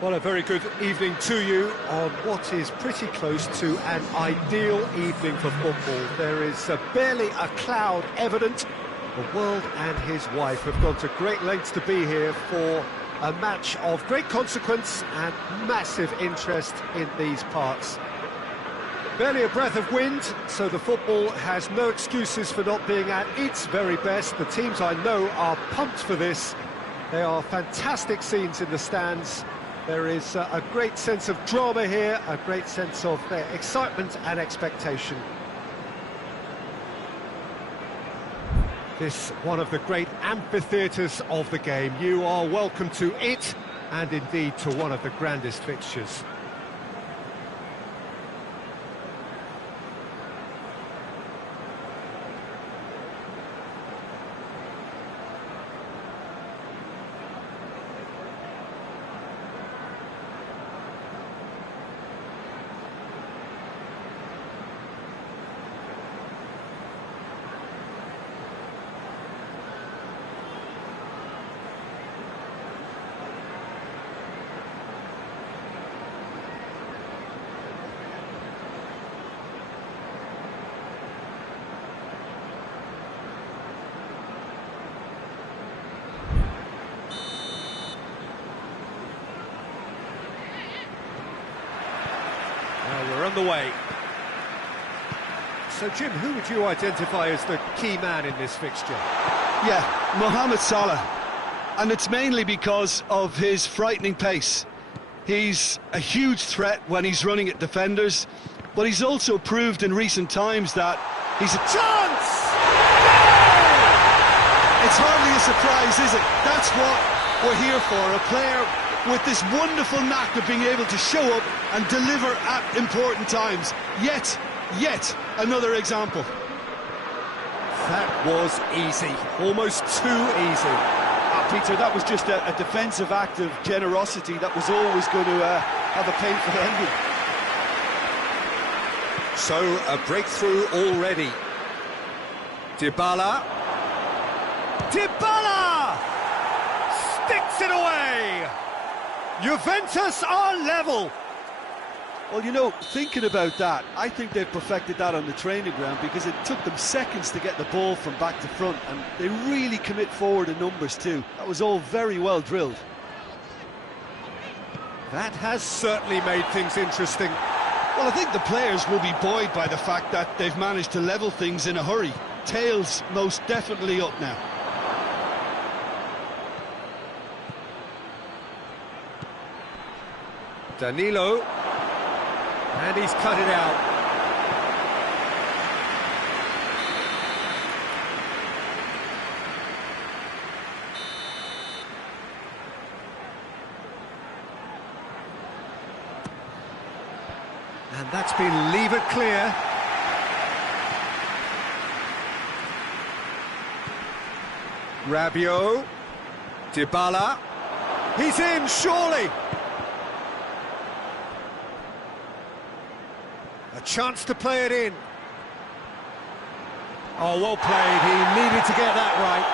Well, a very good evening to you on what is pretty close to an ideal evening for football. There is barely a cloud evident. The world and his wife have gone to great lengths to be here for a match of great consequence and massive interest in these parts. Barely a breath of wind, so the football has no excuses for not being at its very best. The teams I know are pumped for this. They are fantastic scenes in the stands. There is a great sense of drama here, a great sense of excitement and expectation. This one of the great amphitheatres of the game. You are welcome to it, and indeed to one of the grandest fixtures. We're on the way. So, Jim, who would you identify as the key man in this fixture? Yeah, Mohamed Salah. And it's mainly because of his frightening pace. He's a huge threat when he's running at defenders, but he's also proved in recent times that he's a chance! It's hardly a surprise, is it? That's what we're here for, a player with this wonderful knack of being able to show up and deliver at important times. Yet another example. That was easy, almost too easy. Peter, that was just a defensive act of generosity that was always going to have a painful ending. So, a breakthrough already. Dybala! Sticks it away! Juventus are level! Well, you know, thinking about that, I think they've perfected that on the training ground because it took them seconds to get the ball from back to front, and they really commit forward in numbers too. That was all very well drilled. That has certainly made things interesting. Well, I think the players will be buoyed by the fact that they've managed to level things in a hurry. Tails most definitely up now. Danilo. And he's cut it out. And that's been levered clear. Rabiot. Dybala. He's in, surely! A chance to play it in. Oh, well played. He needed to get that right.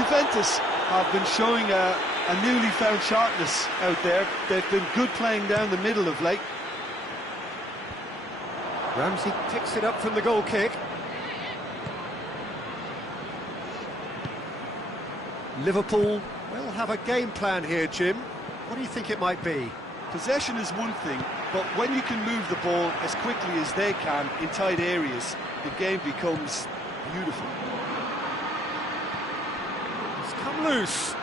Juventus have been showing a newly found sharpness out there. They've been good playing down the middle of late. Ramsey picks it up from the goal kick. Liverpool will have a game plan here, Jim. What do you think it might be? Possession is one thing, but when you can move the ball as quickly as they can in tight areas, the game becomes beautiful. It's come loose.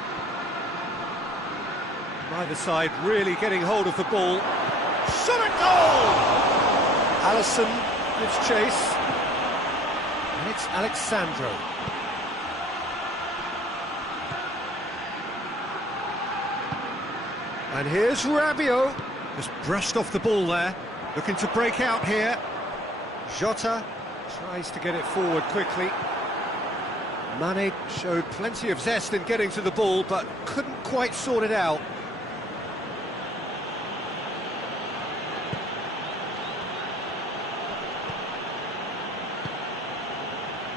Neither side really getting hold of the ball. Shot at goal! Alisson gives chase. And it's Alexandro. And here's Rabiot. Just brushed off the ball there. Looking to break out here. Jota tries to get it forward quickly. Mane showed plenty of zest in getting to the ball, but couldn't quite sort it out.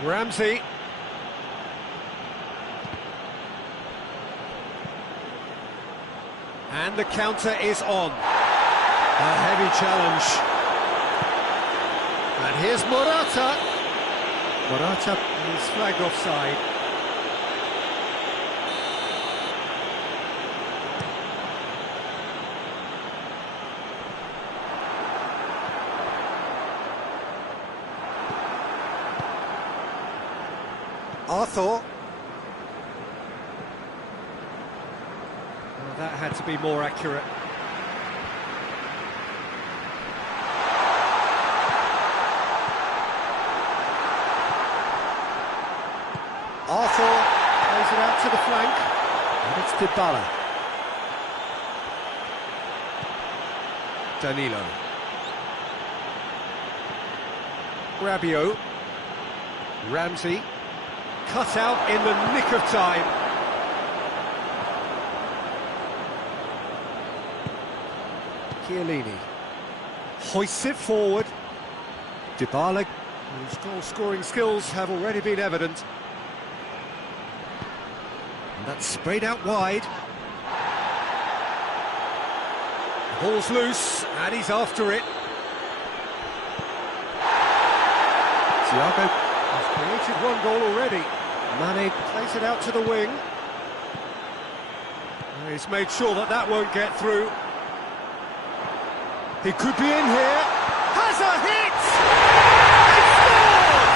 Ramsey. And the counter is on. A heavy challenge. And here's Morata. Morata is flagged offside. Arthur. Well, that had to be more accurate. Arthur plays it out to the flank, and it's Dybala. Danilo. Rabiot. Ramsey. Cut out in the nick of time. Chiellini hoists it forward. Dybala, whose goal-scoring skills have already been evident. And that's sprayed out wide. The ball's loose, and he's after it. Thiago has created one goal already. Mane plays it out to the wing. And he's made sure that that won't get through. He could be in here. Has a hit! He scored!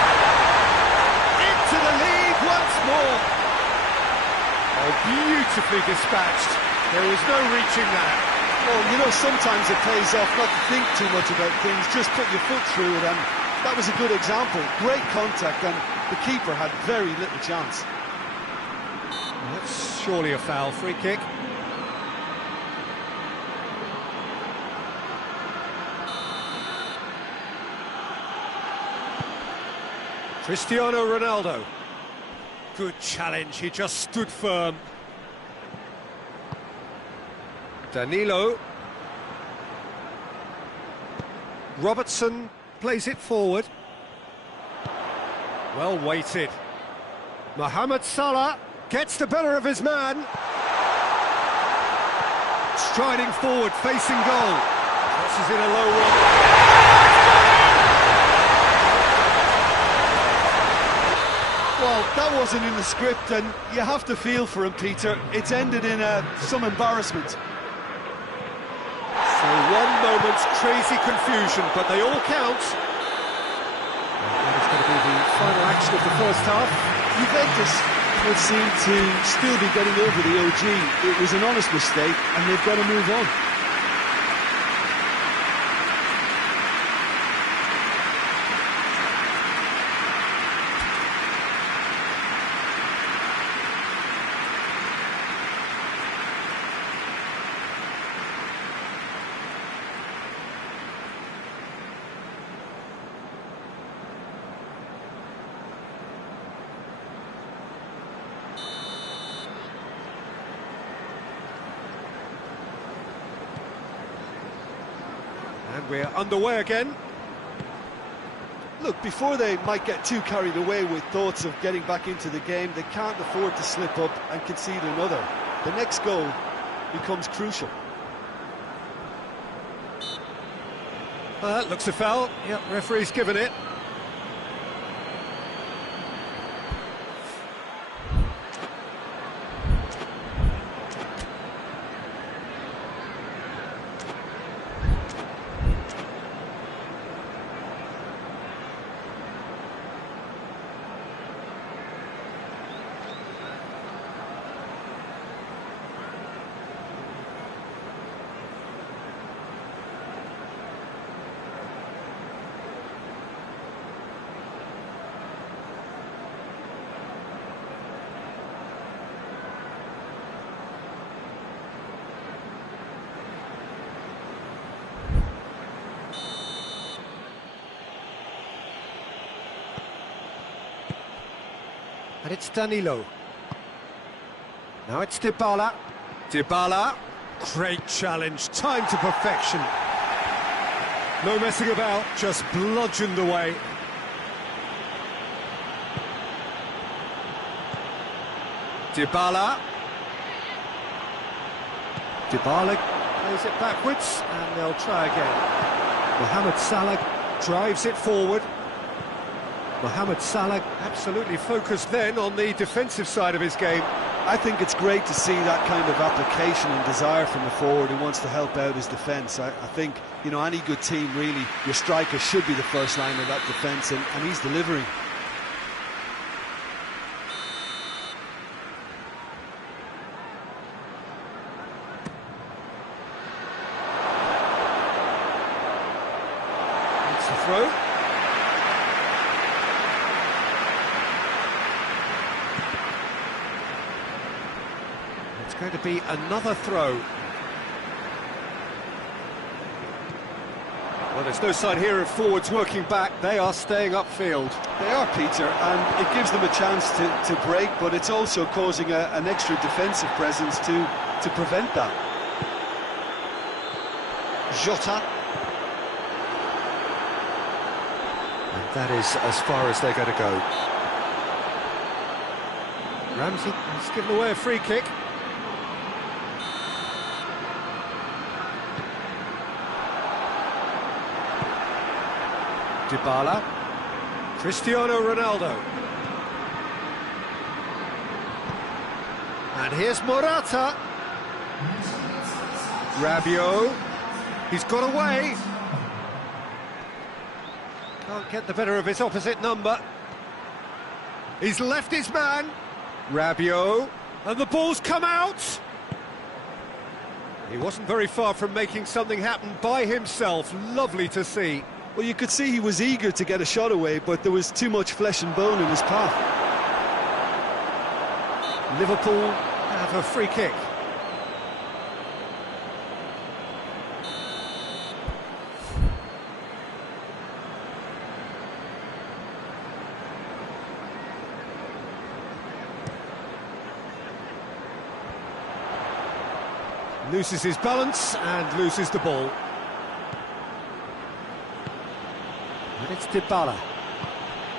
Into the lead once more. Oh, beautifully dispatched. There was no reaching that. Well, you know, sometimes it pays off not to think too much about things, just put your foot through it, and that was a good example. Great contact, and the keeper had very little chance. That's surely a foul. Free kick. Cristiano Ronaldo. Good challenge, he just stood firm. Danilo. Robertson plays it forward. Well weighted. Mohamed Salah gets the better of his man. Striding forward, facing goal. Crosses in a low one. Well, that wasn't in the script, and you have to feel for him, Peter. It's ended in some embarrassment. So one moment's crazy confusion, but they all count. That is going to be the final action of the first half. Juventus would seem to still be getting over the OG. It was an honest mistake, and they've got to move on. And we're underway again. Look, before they might get too carried away with thoughts of getting back into the game, they can't afford to slip up and concede another. The next goal becomes crucial. That looks a foul. Yep, referee's given it. And it's Danilo. Now it's Dybala. Dybala. Great challenge. Time to perfection. No messing about, just bludgeoned away. Dybala. Dybala plays it backwards, and they'll try again. Mohamed Salah drives it forward. Mohamed Salah absolutely focused then on the defensive side of his game. I think it's great to see that kind of application and desire from a forward who wants to help out his defence. I think, you know, any good team, really, your striker should be the first line of that defence, and he's delivering. It's a throw. It's going to be another throw. Well, there's no sign here of forwards working back. They are staying upfield. They are, Peter, and it gives them a chance to break, but it's also causing an extra defensive presence to prevent that. Jota. And that is as far as they're going to go. Ramsey has given away a free kick. Dybala, Cristiano Ronaldo, and here's Morata. Rabiot, he's got away. Can't get the better of his opposite number. He's left his man. Rabiot, and the ball's come out. He wasn't very far from making something happen by himself. Lovely to see. Well, you could see he was eager to get a shot away, but there was too much flesh and bone in his path. Liverpool have a free kick. Loses his balance and loses the ball. And it's Dybala.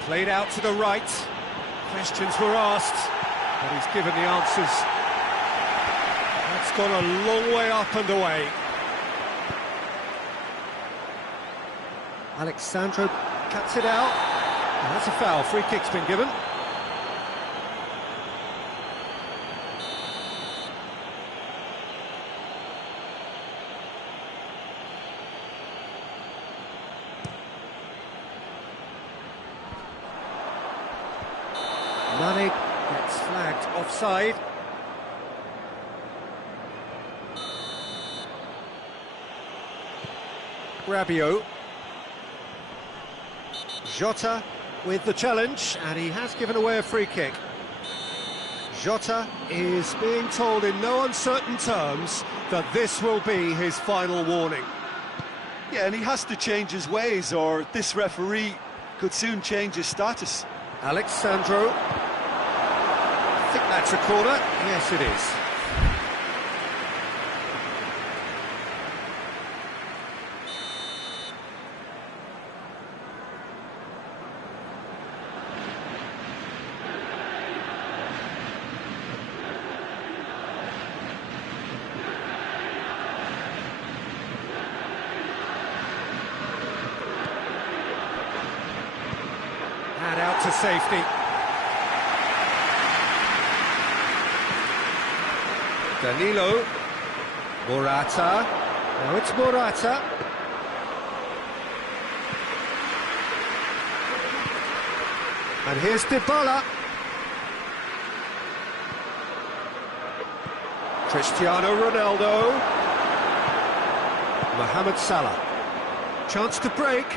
Played out to the right. Questions were asked, but he's given the answers. That's gone a long way up and away. Alexandro cuts it out. And that's a foul. Free kick's been given. Mane gets flagged offside. Rabiot. Jota with the challenge, and he has given away a free kick. Jota is being told in no uncertain terms that this will be his final warning. Yeah, and he has to change his ways, or this referee could soon change his status. Alexandro. I think that's a corner. Yes, it is. And out to safety. Danilo, Morata, now it's Morata. And here's Dybala. Cristiano Ronaldo. Mohamed Salah. Chance to break.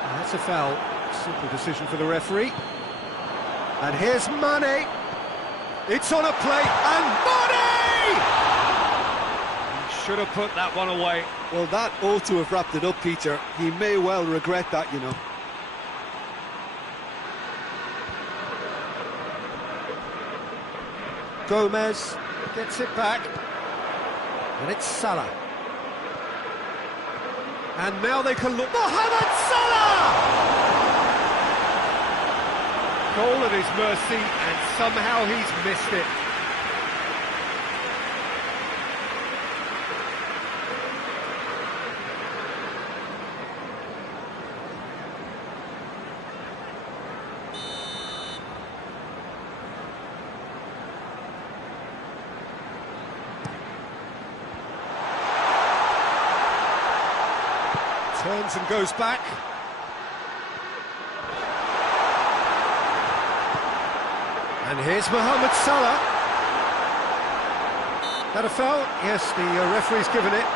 And that's a foul. Simple decision for the referee. And here's Mane. It's on a plate, and Mane! He should have put that one away. Well, that ought to have wrapped it up, Peter. He may well regret that, you know. Gomez gets it back. And it's Salah. And now they can look. Mohamed Salah! Goal at his mercy, and somehow he's missed it. Turns and goes back. And here's Mohamed Salah. That a foul? Yes, the referee's given it.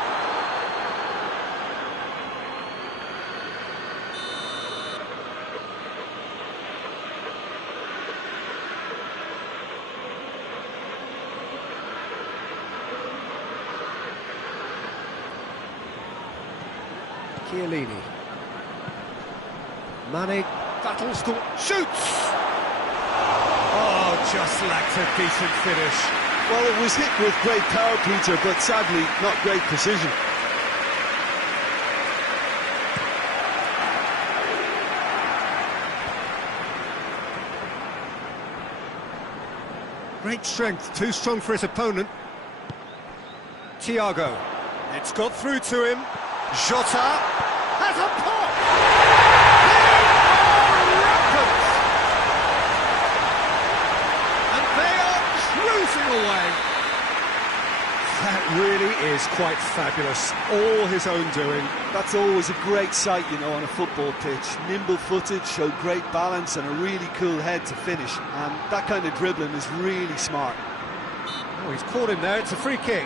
Chiellini. Mane battles to shoots. Oh, just lacked a decent finish. Well, it was hit with great power, Peter, but sadly not great precision. Great strength, too strong for his opponent. Thiago. It's got through to him. Jota has a pop! They are rampant! And they are cruising away. That really is quite fabulous. All his own doing. That's always a great sight, you know, on a football pitch. Nimble-footed, showed great balance and a really cool head to finish. And that kind of dribbling is really smart. Oh, he's caught him there. It's a free kick.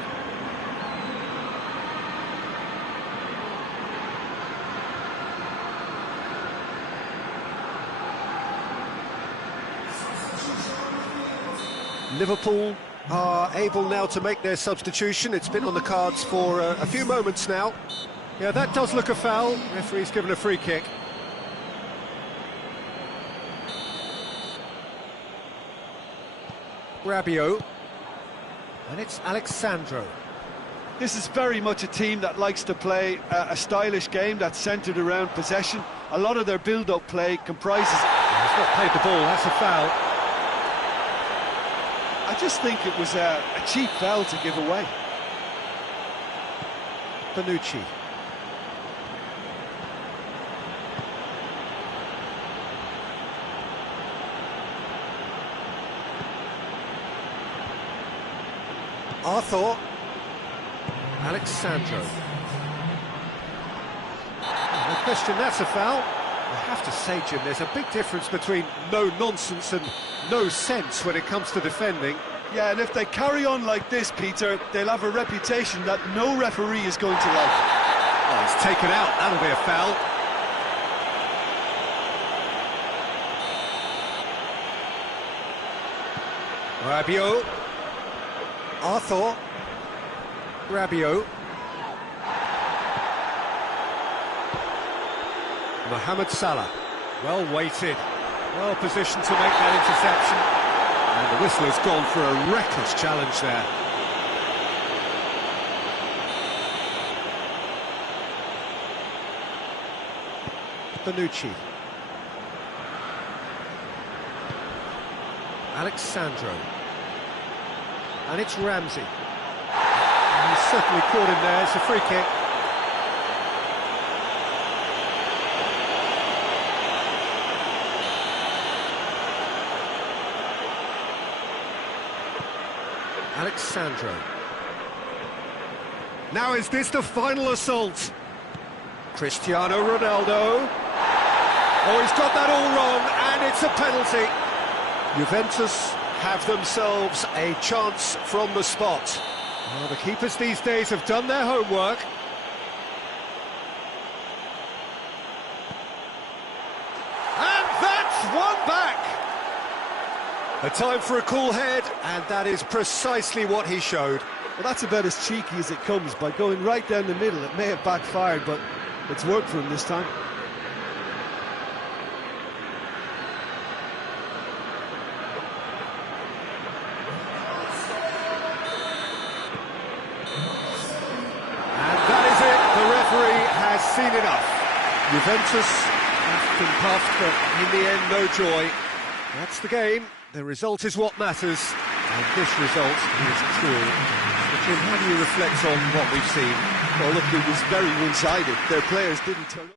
Liverpool are able now to make their substitution. It's been on the cards for a few moments now. Yeah, that does look a foul. Referee's given a free kick. Rabiot. And it's Alexandro. This is very much a team that likes to play a stylish game that's centred around possession. A lot of their build-up play comprises... He's not played the ball, that's a foul. I just think it was a cheap foul to give away. Bonucci. Arthur. Alexandro. No question, that's a foul. I have to say, Jim, there's a big difference between no nonsense and no sense when it comes to defending. Yeah, and if they carry on like this, Peter, they'll have a reputation that no referee is going to like. Oh, he's taken out. That'll be a foul. Rabiot. Arthur. Rabiot. Mohamed Salah. Well weighted. Well positioned to make that interception. And the whistle has gone for a reckless challenge there. Bonucci. Alexandro. And it's Ramsey. And he's certainly caught him there. It's a free kick. Alexandro. Now is this the final assault? Cristiano Ronaldo. Oh, he's got that all wrong, and it's a penalty. Juventus have themselves a chance from the spot. Well, the keepers these days have done their homework. And that's one back. A time for a cool head, and that is precisely what he showed. Well, that's about as cheeky as it comes. By going right down the middle, it may have backfired, but it's worked for him this time. And that is it. The referee has seen enough. Juventus have been puffed, but in the end, no joy. That's the game. The result is what matters, and this result is cruel. But Jim, how do you reflect on what we've seen? Well, look, it was very one-sided. Their players didn't turn up.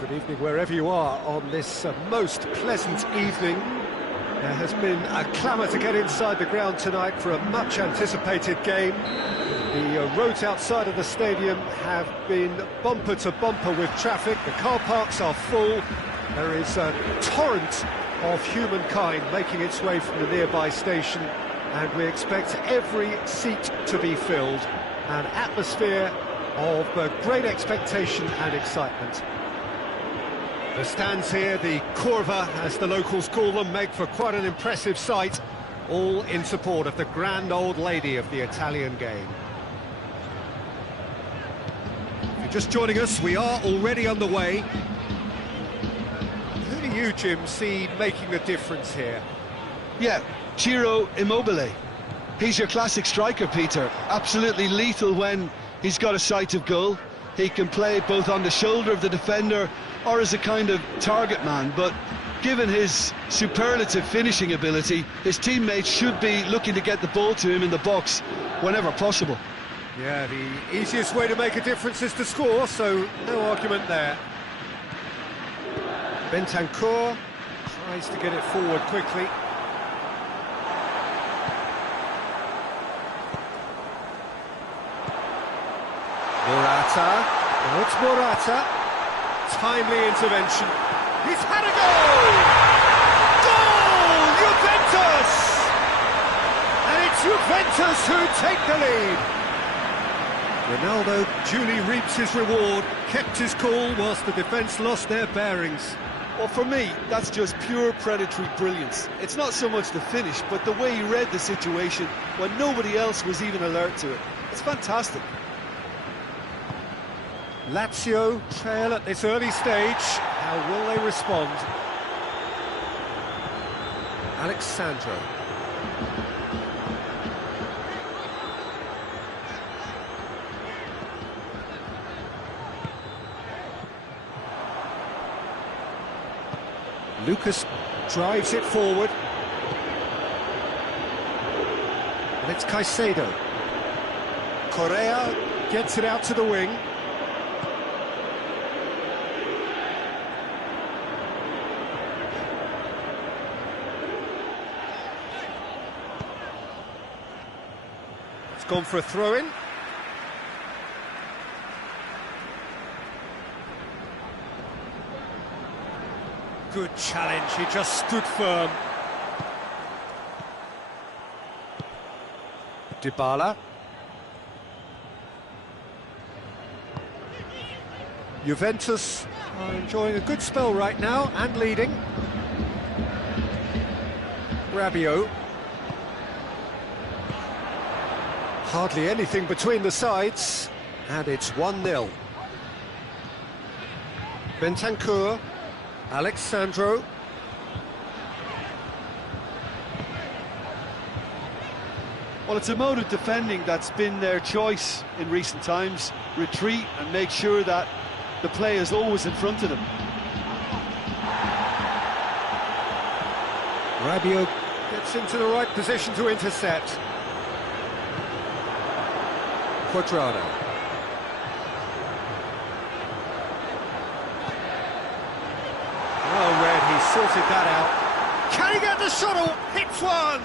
Good evening wherever you are on this most pleasant evening. There has been a clamour to get inside the ground tonight for a much anticipated game. The roads outside of the stadium have been bumper to bumper with traffic. The car parks are full. There is a torrent of humankind making its way from the nearby station, and we expect every seat to be filled. An atmosphere of great expectation and excitement. The stands here, the Curva, as the locals call them, make for quite an impressive sight, all in support of the grand old lady of the Italian game. If you're just joining us, we are already underway. Who do you, Jim, see making the difference here? Yeah, Ciro Immobile. He's your classic striker, Peter. Absolutely lethal when he's got a sight of goal. He can play both on the shoulder of the defender or as a kind of target man, but given his superlative finishing ability, his teammates should be looking to get the ball to him in the box whenever possible. Yeah, the easiest way to make a difference is to score, so no argument there. Bentancur tries to get it forward quickly. Morata, now it's Morata, timely intervention, he's had a goal! Goal! Juventus! And it's Juventus who take the lead. Ronaldo duly reaps his reward, kept his cool whilst the defence lost their bearings. Well, for me, that's just pure predatory brilliance. It's not so much the finish, but the way he read the situation when nobody else was even alert to it. It's fantastic. Lazio trail at this early stage. How will they respond? Alexandro. Lucas drives it forward. And it's Caicedo. Correa gets it out to the wing. Gone for a throw-in. Good challenge, he just stood firm. Dybala. Juventus are enjoying a good spell right now and leading. Rabiot. Hardly anything between the sides, and it's 1-0. Bentancur, Alexandro. Well, it's a mode of defending that's been their choice in recent times. Retreat and make sure that the play is always in front of them. Rabiot gets into the right position to intercept. Cuadrado. Well read, he sorted that out. Can he get the shuttle? Hits one!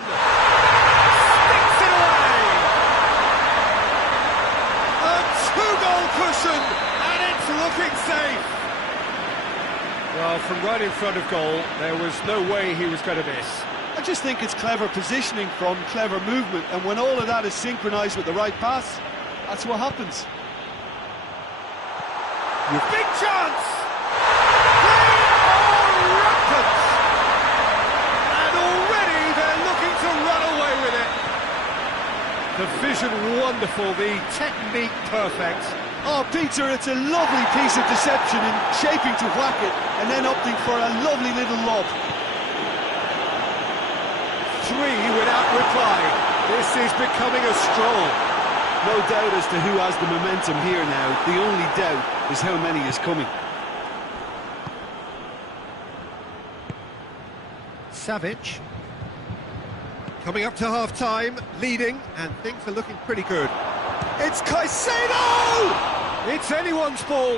Sticks it away! A two-goal cushion, and it's looking safe! Well, from right in front of goal, there was no way he was going to miss. I just think it's clever positioning from clever movement, and when all of that is synchronised with the right pass, that's what happens. Big chance! They are rampant! And already they're looking to run away with it. The vision wonderful, the technique perfect. Oh, Peter, it's a lovely piece of deception in shaping to whack it and then opting for a lovely little lob. 3 without reply. This is becoming a stroll. No doubt as to who has the momentum here now. The only doubt is how many is coming. Savic. Coming up to half-time, leading, and things are looking pretty good. It's Caicedo! It's anyone's ball.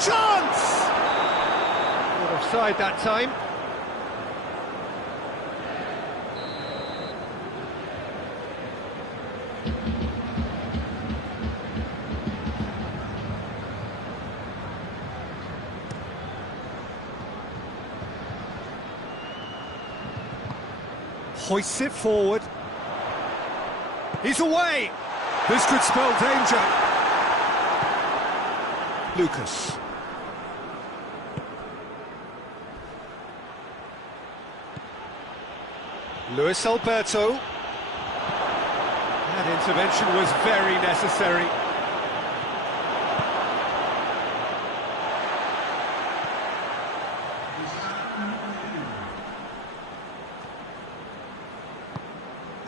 Chance! Not offside that time. Hoists it forward. He's away! This could spell danger. Lucas. Luis Alberto. That intervention was very necessary.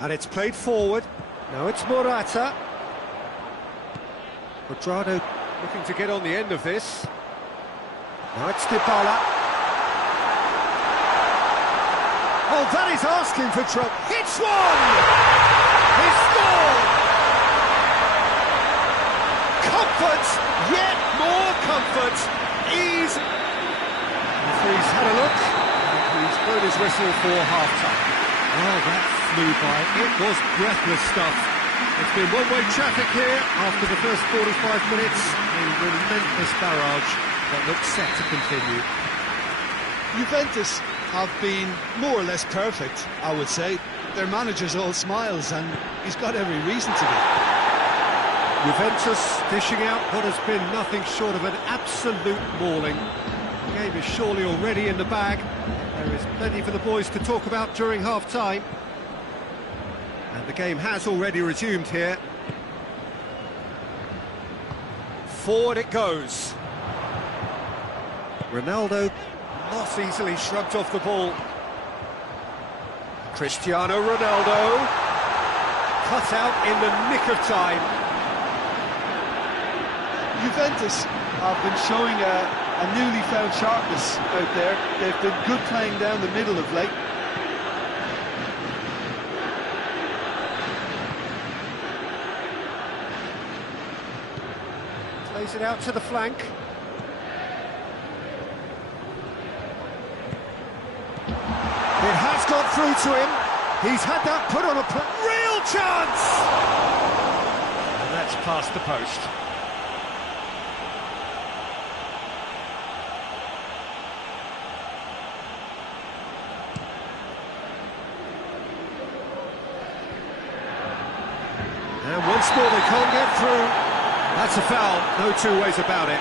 And it's played forward. Now it's Morata. Quadrado looking to get on the end of this. Now it's Dybala. Oh, that is asking for trouble. Hits one! He scored! Comfort! Yet more comfort! Ease! Referee's had a look. He's blown his whistle for half-time. Well, that flew by. It was breathless stuff. It's been one-way traffic here after the first 45 minutes. A relentless barrage that looks set to continue. Juventus have been more or less perfect, I would say. Their manager's all smiles, and he's got every reason to be. Juventus dishing out what has been nothing short of an absolute mauling. The game is surely already in the bag. There is plenty for the boys to talk about during half-time. And the game has already resumed here. Forward it goes. Ronaldo not easily shrugged off the ball. Cristiano Ronaldo cut out in the nick of time. Juventus have been showing a newly found sharpness out there. They've been good playing down the middle of late. Plays it out to the flank. It has got through to him. He's had that put on a real chance! And that's past the post. And once more they can't get through. That's a foul, no two ways about it.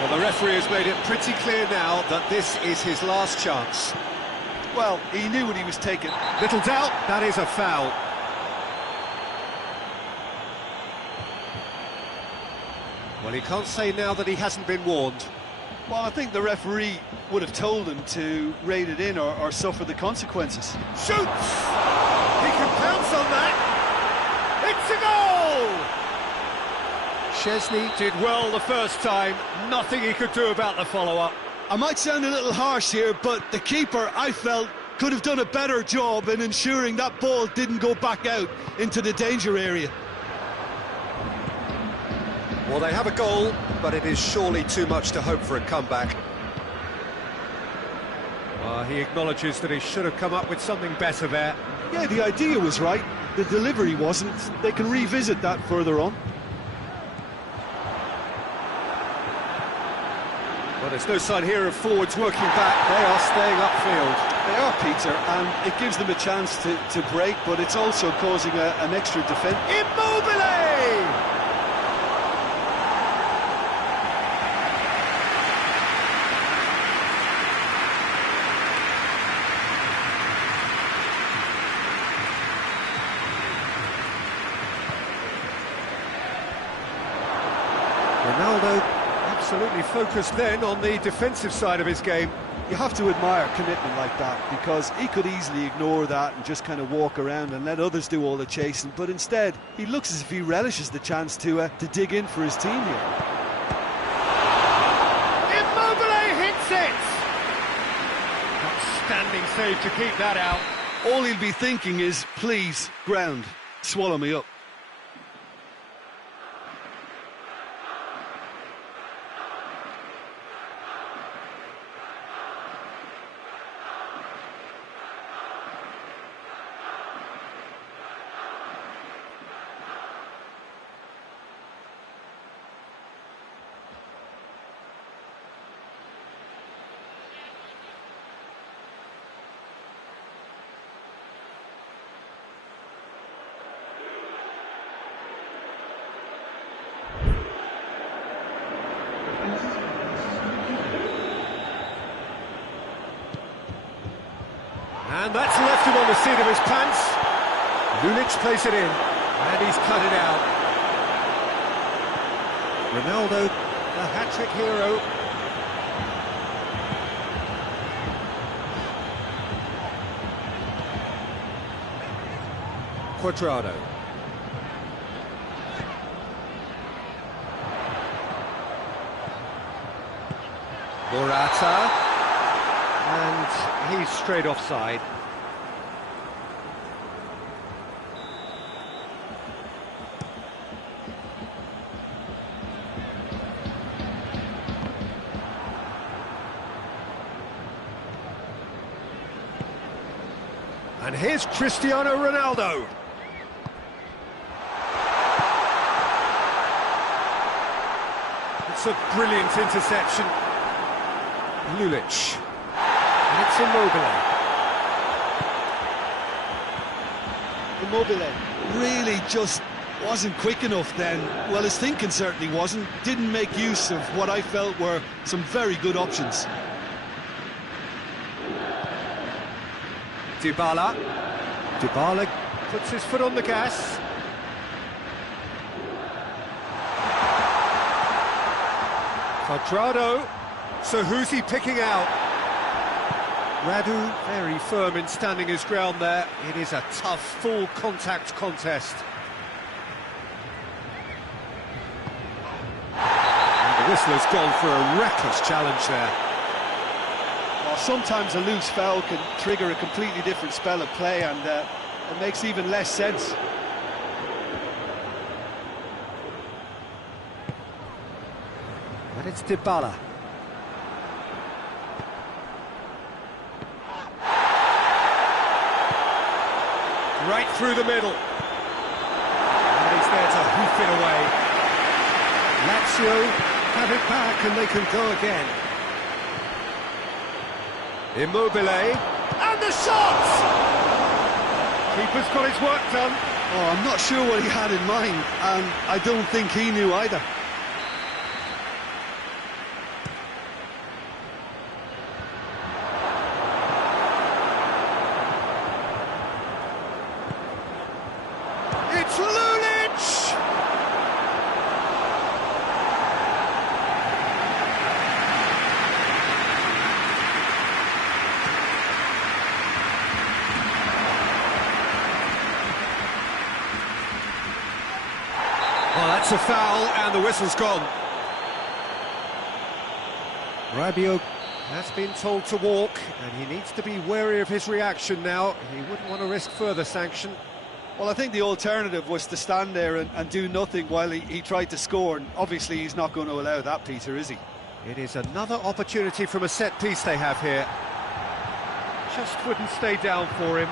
Well, the referee has made it pretty clear now that this is his last chance. Well, he knew what he was taking. Little doubt, that is a foul. Well, he can't say now that he hasn't been warned. Well, I think the referee would have told him to rate it in or suffer the consequences. Shoots! He can pounce on that! It's a goal! Szczesny did well the first time, nothing he could do about the follow-up. I might sound a little harsh here, but the keeper, I felt, could have done a better job in ensuring that ball didn't go back out into the danger area. Well, they have a goal, but it is surely too much to hope for a comeback. He acknowledges that he should have come up with something better there. Yeah, the idea was right, the delivery wasn't. They can revisit that further on. Well, there's no sign here of forwards working back. They are staying upfield. They are, Peter, and it gives them a chance to break, but it's also causing an extra defence. Immobile! Ronaldo absolutely focused then on the defensive side of his game. You have to admire commitment like that, because he could easily ignore that and just kind of walk around and let others do all the chasing, but instead he looks as if he relishes the chance to dig in for his team here. Immobile hits it! Outstanding save to keep that out. All he'll be thinking is, please, ground, swallow me up. And that's left him on the seat of his pants. Lulic plays it in, and he's cut it out. Ronaldo, the hat-trick hero. Cuadrado. Morata. And he's straight offside. And here's Cristiano Ronaldo. It's a brilliant interception. Lulic. And it's Immobile really just wasn't quick enough then. Well, his thinking certainly wasn't. Didn't make use of what I felt were some very good options. Dybala. Dybala puts his foot on the gas. Cuadrado. So who's he picking out? Radu very firm in standing his ground there. It is a tough, full contact contest. And the whistler's gone for a reckless challenge there. Well, sometimes a loose foul can trigger a completely different spell of play, and it makes even less sense. And it's Dybala. Right through the middle. And he's there to hoof it away. Lazio have it back and they can go again. Immobile. And the shot! Keeper's got his work done. Oh, I'm not sure what he had in mind, and I don't think he knew either. It's Lulic! Well, that's a foul, and the whistle's gone. Rabiot has been told to walk, and he needs to be wary of his reaction now. He wouldn't want to risk further sanction. Well, I think the alternative was to stand there and do nothing while he tried to score, and obviously he's not going to allow that, Peter, is he? It is another opportunity from a set piece they have here. Just wouldn't stay down for him.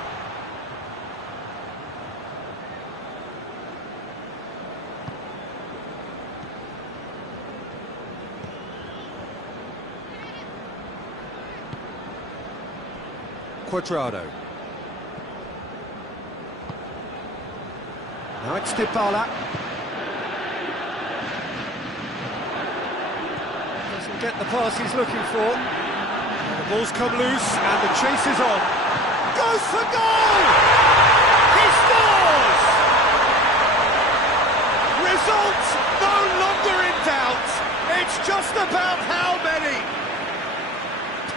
Cuadrado. Now it's Dybala. Doesn't get the pass he's looking for. And the ball's come loose and the chase is on. Goes for goal! He scores! Result no longer in doubt. It's just about how many.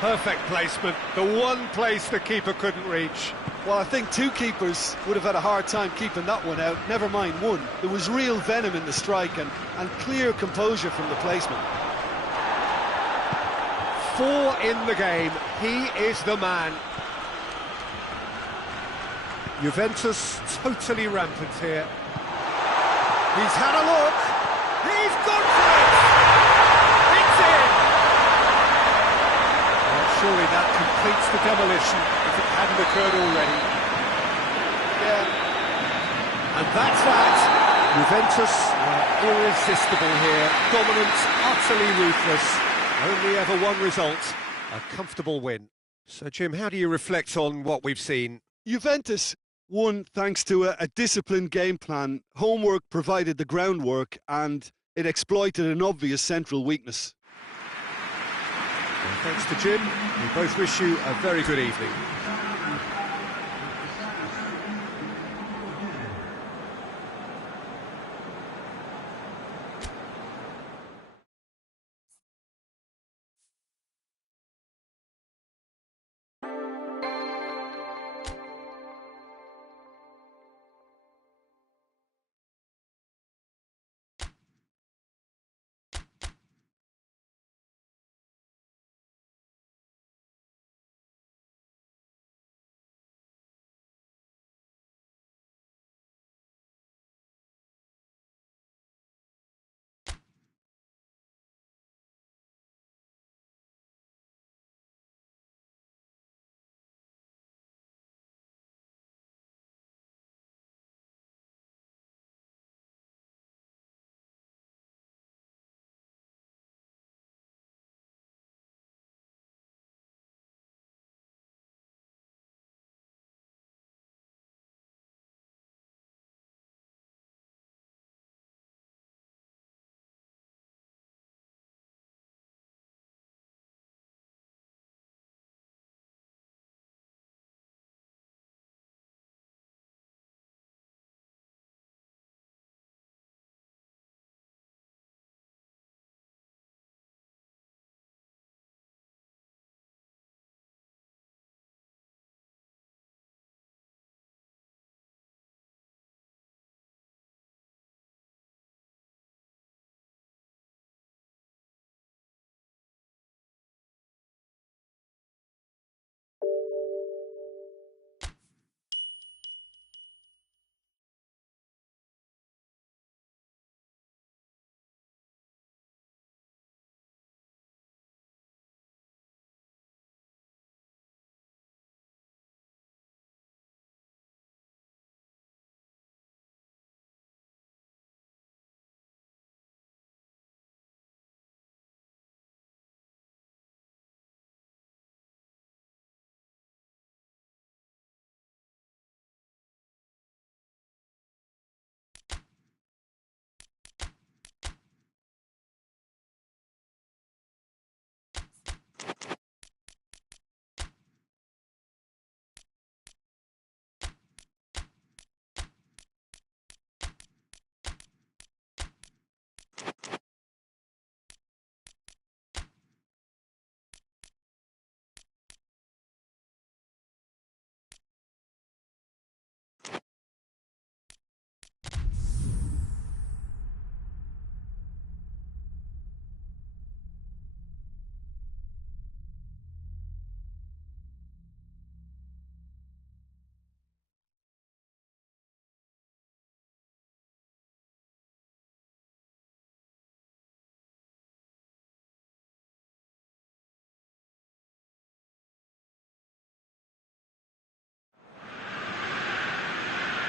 Perfect placement, the one place the keeper couldn't reach. Well, I think two keepers would have had a hard time keeping that one out, never mind one. There was real venom in the strike and clear composure from the placement. 4 in the game, he is the man. Juventus totally rampant here. He's had a look, he's gone for it! It's in! Well, surely that completes the demolition if it hadn't occurred already. Yeah. And that's that. Juventus were irresistible here. Dominant, utterly ruthless. Only ever one result, a comfortable win. So, Jim, how do you reflect on what we've seen? Juventus won thanks to a disciplined game plan. Homework provided the groundwork and it exploited an obvious central weakness. Well, thanks to Jim. We both wish you a very good evening.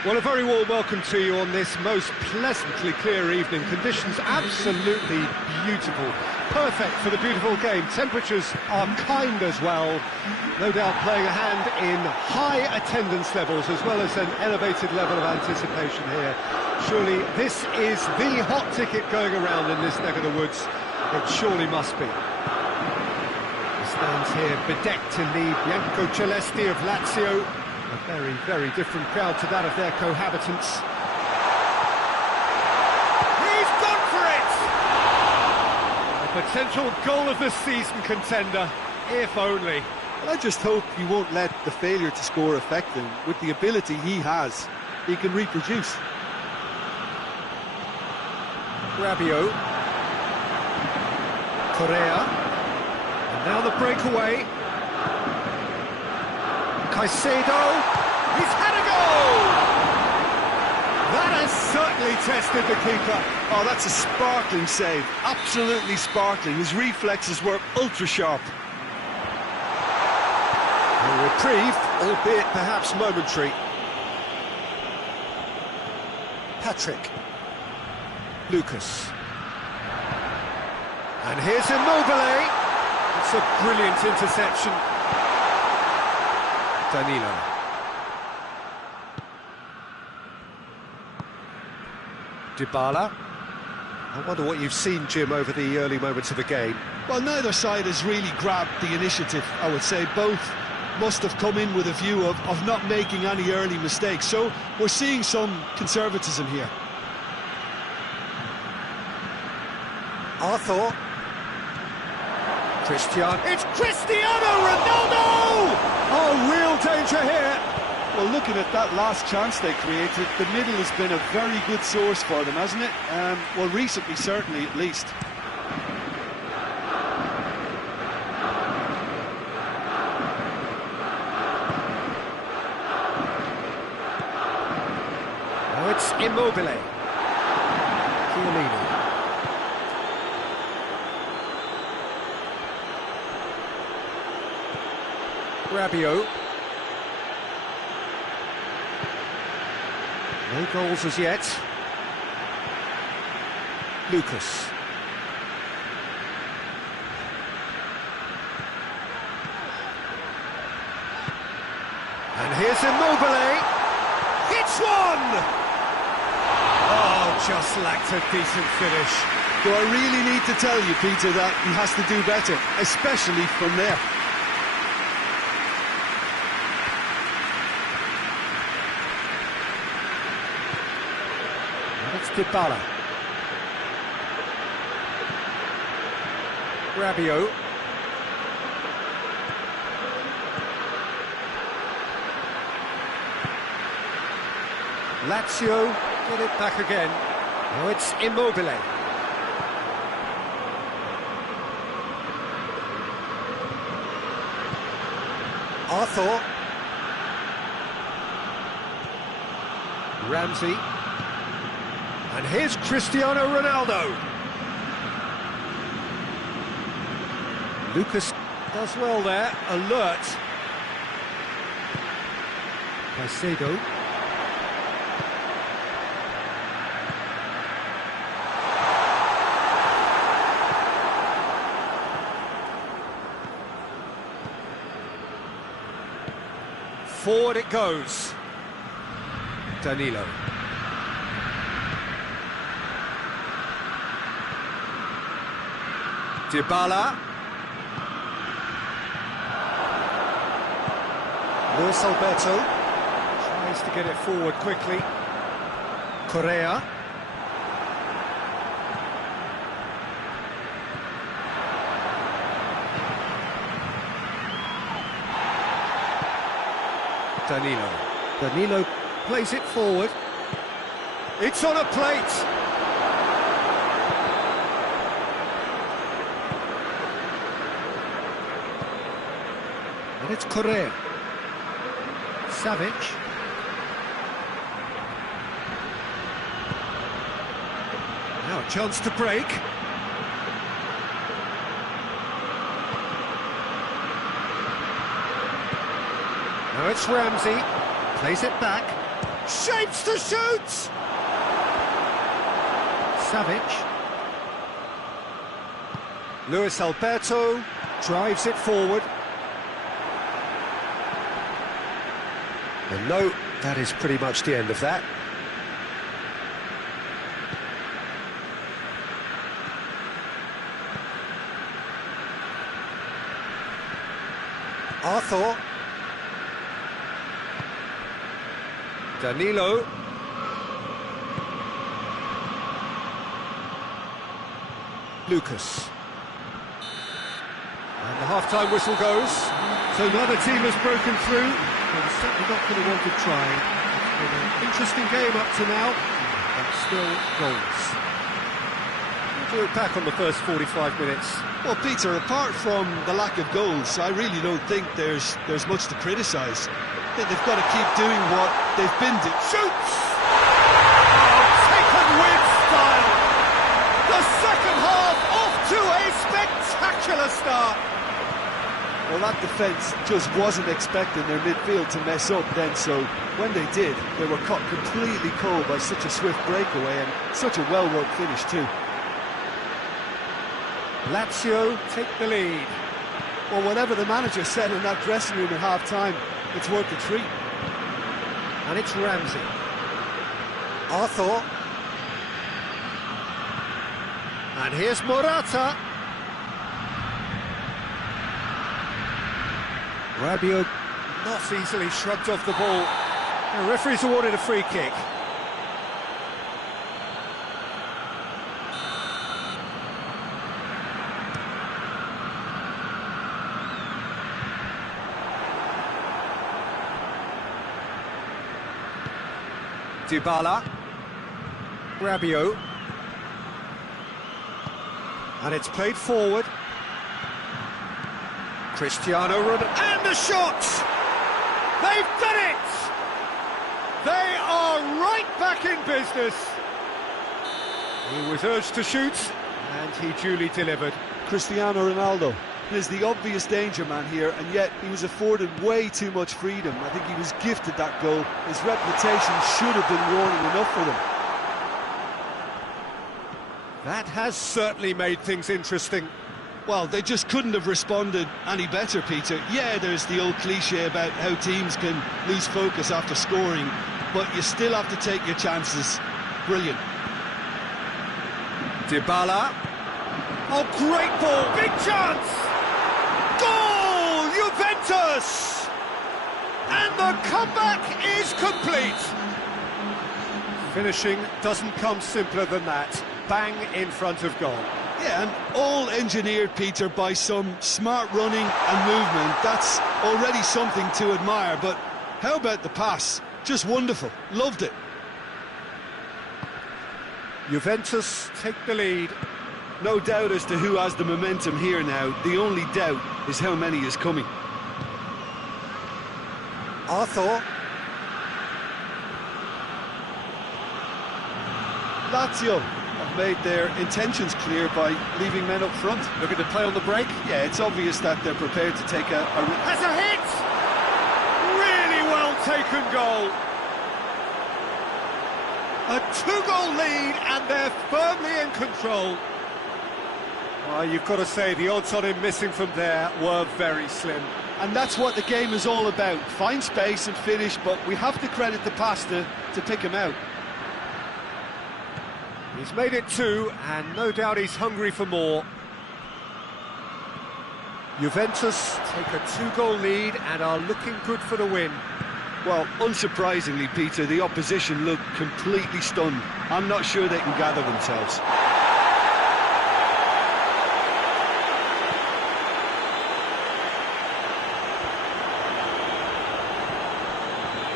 Well, a very warm welcome to you on this most pleasantly clear evening. Conditions absolutely beautiful. Perfect for the beautiful game. Temperatures are kind as well. No doubt playing a hand in high attendance levels as well as an elevated level of anticipation here. Surely this is the hot ticket going around in this neck of the woods. It surely must be. He stands here bedecked in the Bianco Celesti of Lazio. A very, very different crowd to that of their cohabitants. He's gone for it! A potential goal of the season contender, if only. I just hope he won't let the failure to score affect him. With the ability he has, he can reproduce. Rabiot. Correa. And now the breakaway. Caicedo, he's had a goal! That has certainly tested the keeper. Oh, that's a sparkling save, absolutely sparkling. His reflexes were ultra-sharp. A reprieve, albeit perhaps momentary. Patrick. Lucas. And here's Immobile. It's a brilliant interception. Danilo. Dybala. I wonder what you've seen, Jim, over the early moments of the game. Well, neither side has really grabbed the initiative, I would say. Both must have come in with a view of not making any early mistakes. So we're seeing some conservatism here. Arthur. It's Cristiano Ronaldo! Oh, real danger here. Well, looking at that last chance they created, the middle has been a very good source for them, hasn't it? Well, recently, certainly, at least. Oh, it's Immobile. Chiellini. Rabiot. No goals as yet. Lucas. And here's Immobile. Hits one! Oh, just lacked a decent finish. Do I really need to tell you, Peter, that he has to do better, especially from there? It's Dybala. Rabiot. Lazio get it back again. Now it's Immobile. Arthur. Ramsey. And here's Cristiano Ronaldo. Lucas does well there, alert. Caicedo. Forward it goes. Danilo. Dybala. Luis Alberto tries to get it forward quickly. Correa. Danilo plays it forward. It's on a plate. And it's Correa. Savic. Now a chance to break. Now it's Ramsey. Plays it back. Shapes to shoot! Savic. Luis Alberto drives it forward. And no, that is pretty much the end of that. Arthur. Danilo. Lucas. And the half-time whistle goes. So neither team has broken through. They're certainly not going to want to try. It's been an interesting game up to now, but still goals. We'll do it back on the first 45 minutes. Well, Peter, apart from the lack of goals, I really don't think there's much to criticise. I think they've got to keep doing what they've been doing. Shoots! Oh, taken with style! The second half off to a spectacular start! Well, that defence just wasn't expecting their midfield to mess up then, so when they did, they were caught completely cold by such a swift breakaway and such a well-worked finish too. Lazio take the lead. Well, whatever the manager said in that dressing room at half-time, it's worth the treat. And it's Ramsey. Arthur. And here's Morata. Rabiot not easily shrugged off the ball. The referee's awarded a free kick. Dybala. Rabiot. And it's played forward. Cristiano Ronaldo, and the shot! They've done it! They are right back in business. He was urged to shoot, and he duly delivered. Cristiano Ronaldo is the obvious danger man here, and yet he was afforded way too much freedom. I think he was gifted that goal. His reputation should have been warning enough for them. That has certainly made things interesting. Well, they just couldn't have responded any better, Peter. Yeah, there's the old cliche about how teams can lose focus after scoring, but you still have to take your chances. Brilliant. Dybala. Oh, great ball! Big chance! Goal! Juventus! And the comeback is complete! Finishing doesn't come simpler than that. Bang in front of goal. Yeah, and all engineered, Peter, by some smart running and movement. That's already something to admire, but how about the pass? Just wonderful. Loved it. Juventus take the lead. No doubt as to who has the momentum here now. The only doubt is how many is coming. Arthur. Lazio have made their intentions clear by leaving men up front. Looking to play on the break. Yeah, it's obvious that they're prepared to take a Has a hit! Really well taken goal. A two-goal lead and they're firmly in control. Well, you've got to say the odds on him missing from there were very slim. And that's what the game is all about. Find space and finish, but we have to credit the pass to pick him out. He's made it two, and no doubt he's hungry for more. Juventus take a two-goal lead and are looking good for the win. Well, unsurprisingly, Peter, the opposition look completely stunned. I'm not sure they can gather themselves.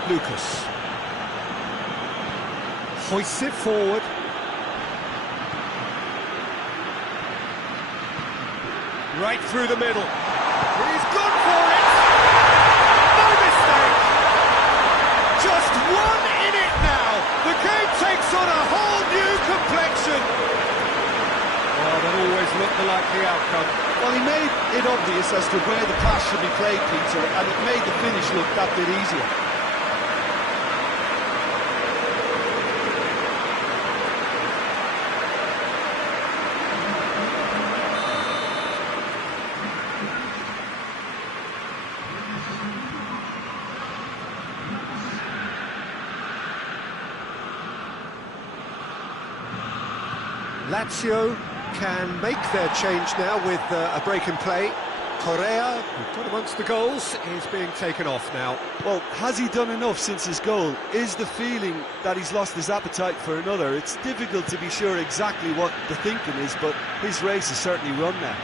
Lucas hoists it forward. Right through the middle. He's gone for it! No mistake! Just one in it now. The game takes on a whole new complexion. Oh, that always looked the likely outcome. Well, he made it obvious as to where the pass should be played, Peter, and it made the finish look that bit easier. Lazio can make their change now with a break in play. Correa, who got amongst the goals, is being taken off now. Well, has he done enough since his goal? Is the feeling that he's lost his appetite for another? It's difficult to be sure exactly what the thinking is, but his race is certainly run now.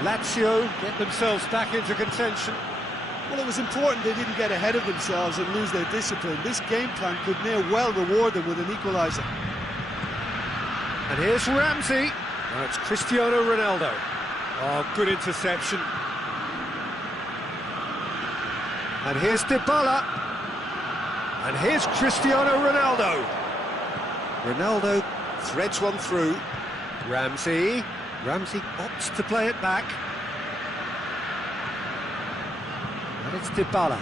Lazio get themselves back into contention. Well, it was important they didn't get ahead of themselves and lose their discipline. This game plan could near well reward them with an equaliser. And here's Ramsey. Now it's Cristiano Ronaldo. Oh, good interception. And here's Dybala. And here's Cristiano Ronaldo. Ronaldo threads one through. Ramsey opts to play it back. And it's Dybala.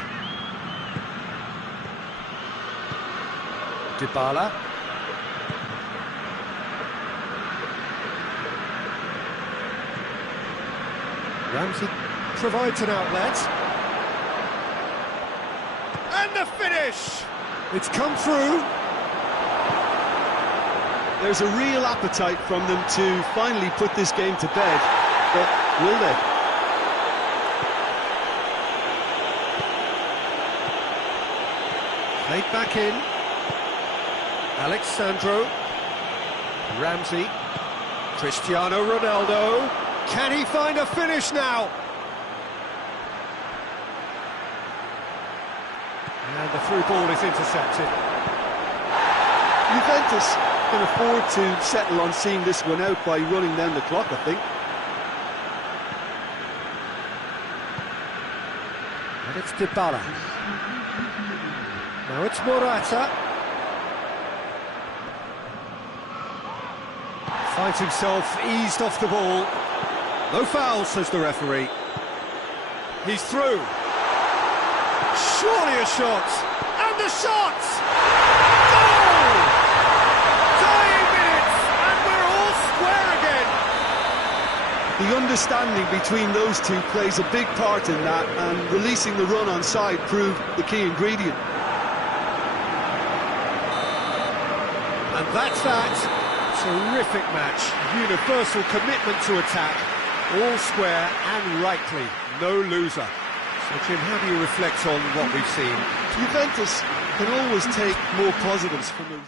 Dybala. Ramsey provides an outlet. And the finish! It's come through. There's a real appetite from them to finally put this game to bed, but will they? Played back in. Alexandro. Ramsey. Cristiano Ronaldo. Can he find a finish now? And the through ball is intercepted. Juventus can afford to settle on seeing this one out by running down the clock, I think. And it's Dybala. Now it's Morata. Finds himself eased off the ball. No foul, says the referee. He's through. Surely a shot. And the shot! Goal! Dying minutes, and we're all square again. The understanding between those two plays a big part in that, and releasing the run on side proved the key ingredient. And that's that. Terrific match. Universal commitment to attack. All square and rightly, no loser. So Jim, how do you reflect on what we've seen? Juventus can always take more positives from the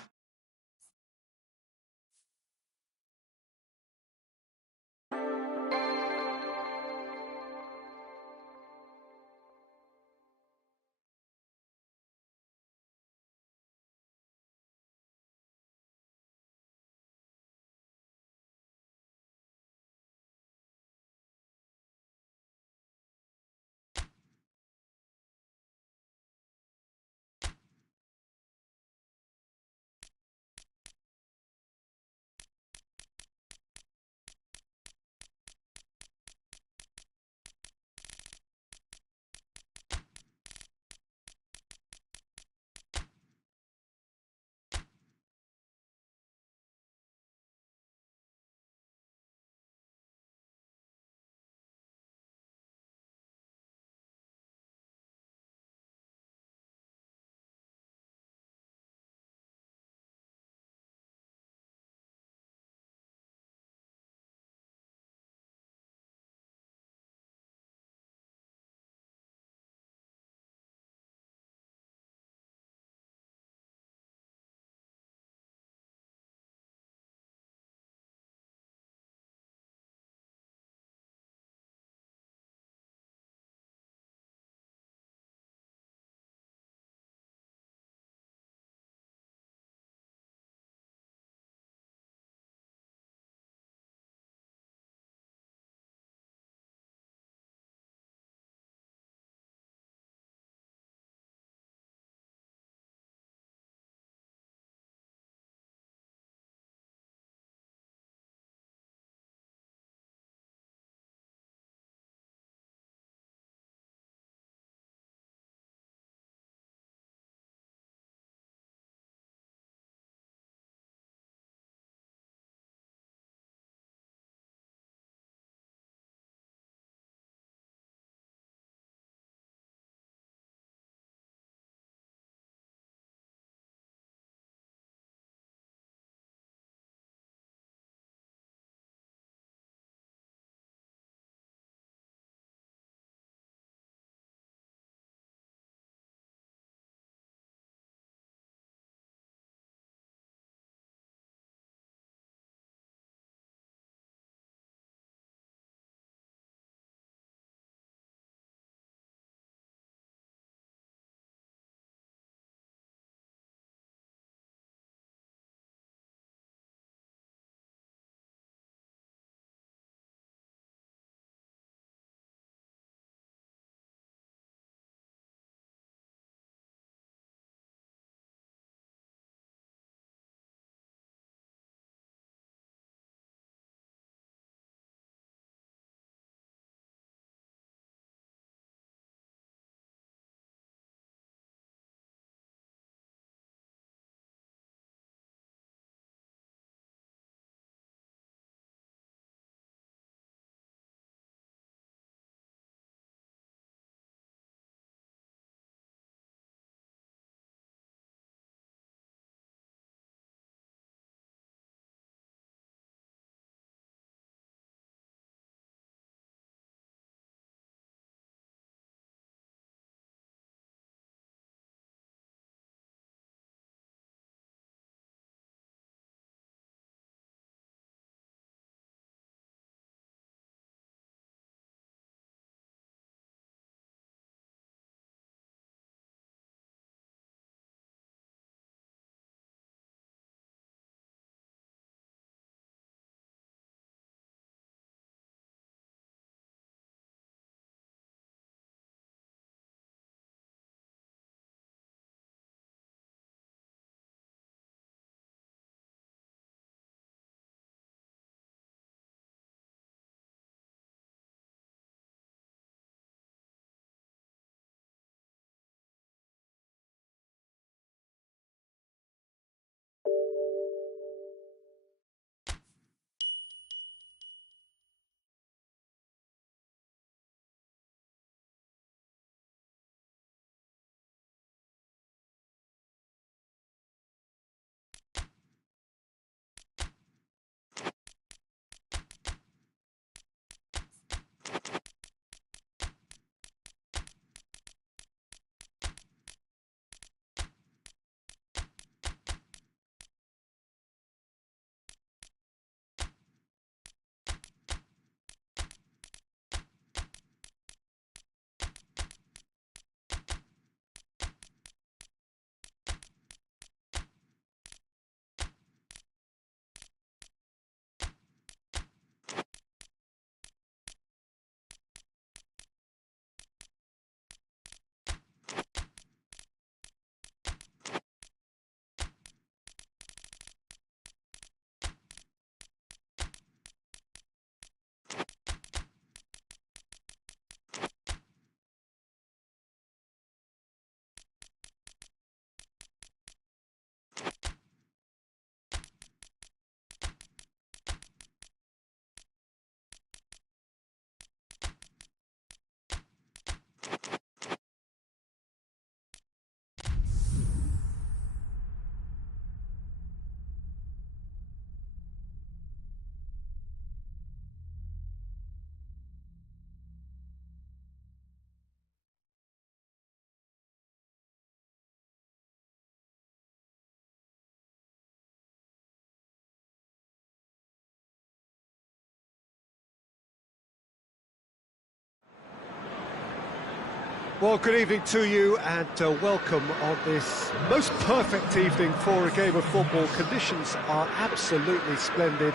Well, good evening to you and welcome on this most perfect evening for a game of football. Conditions are absolutely splendid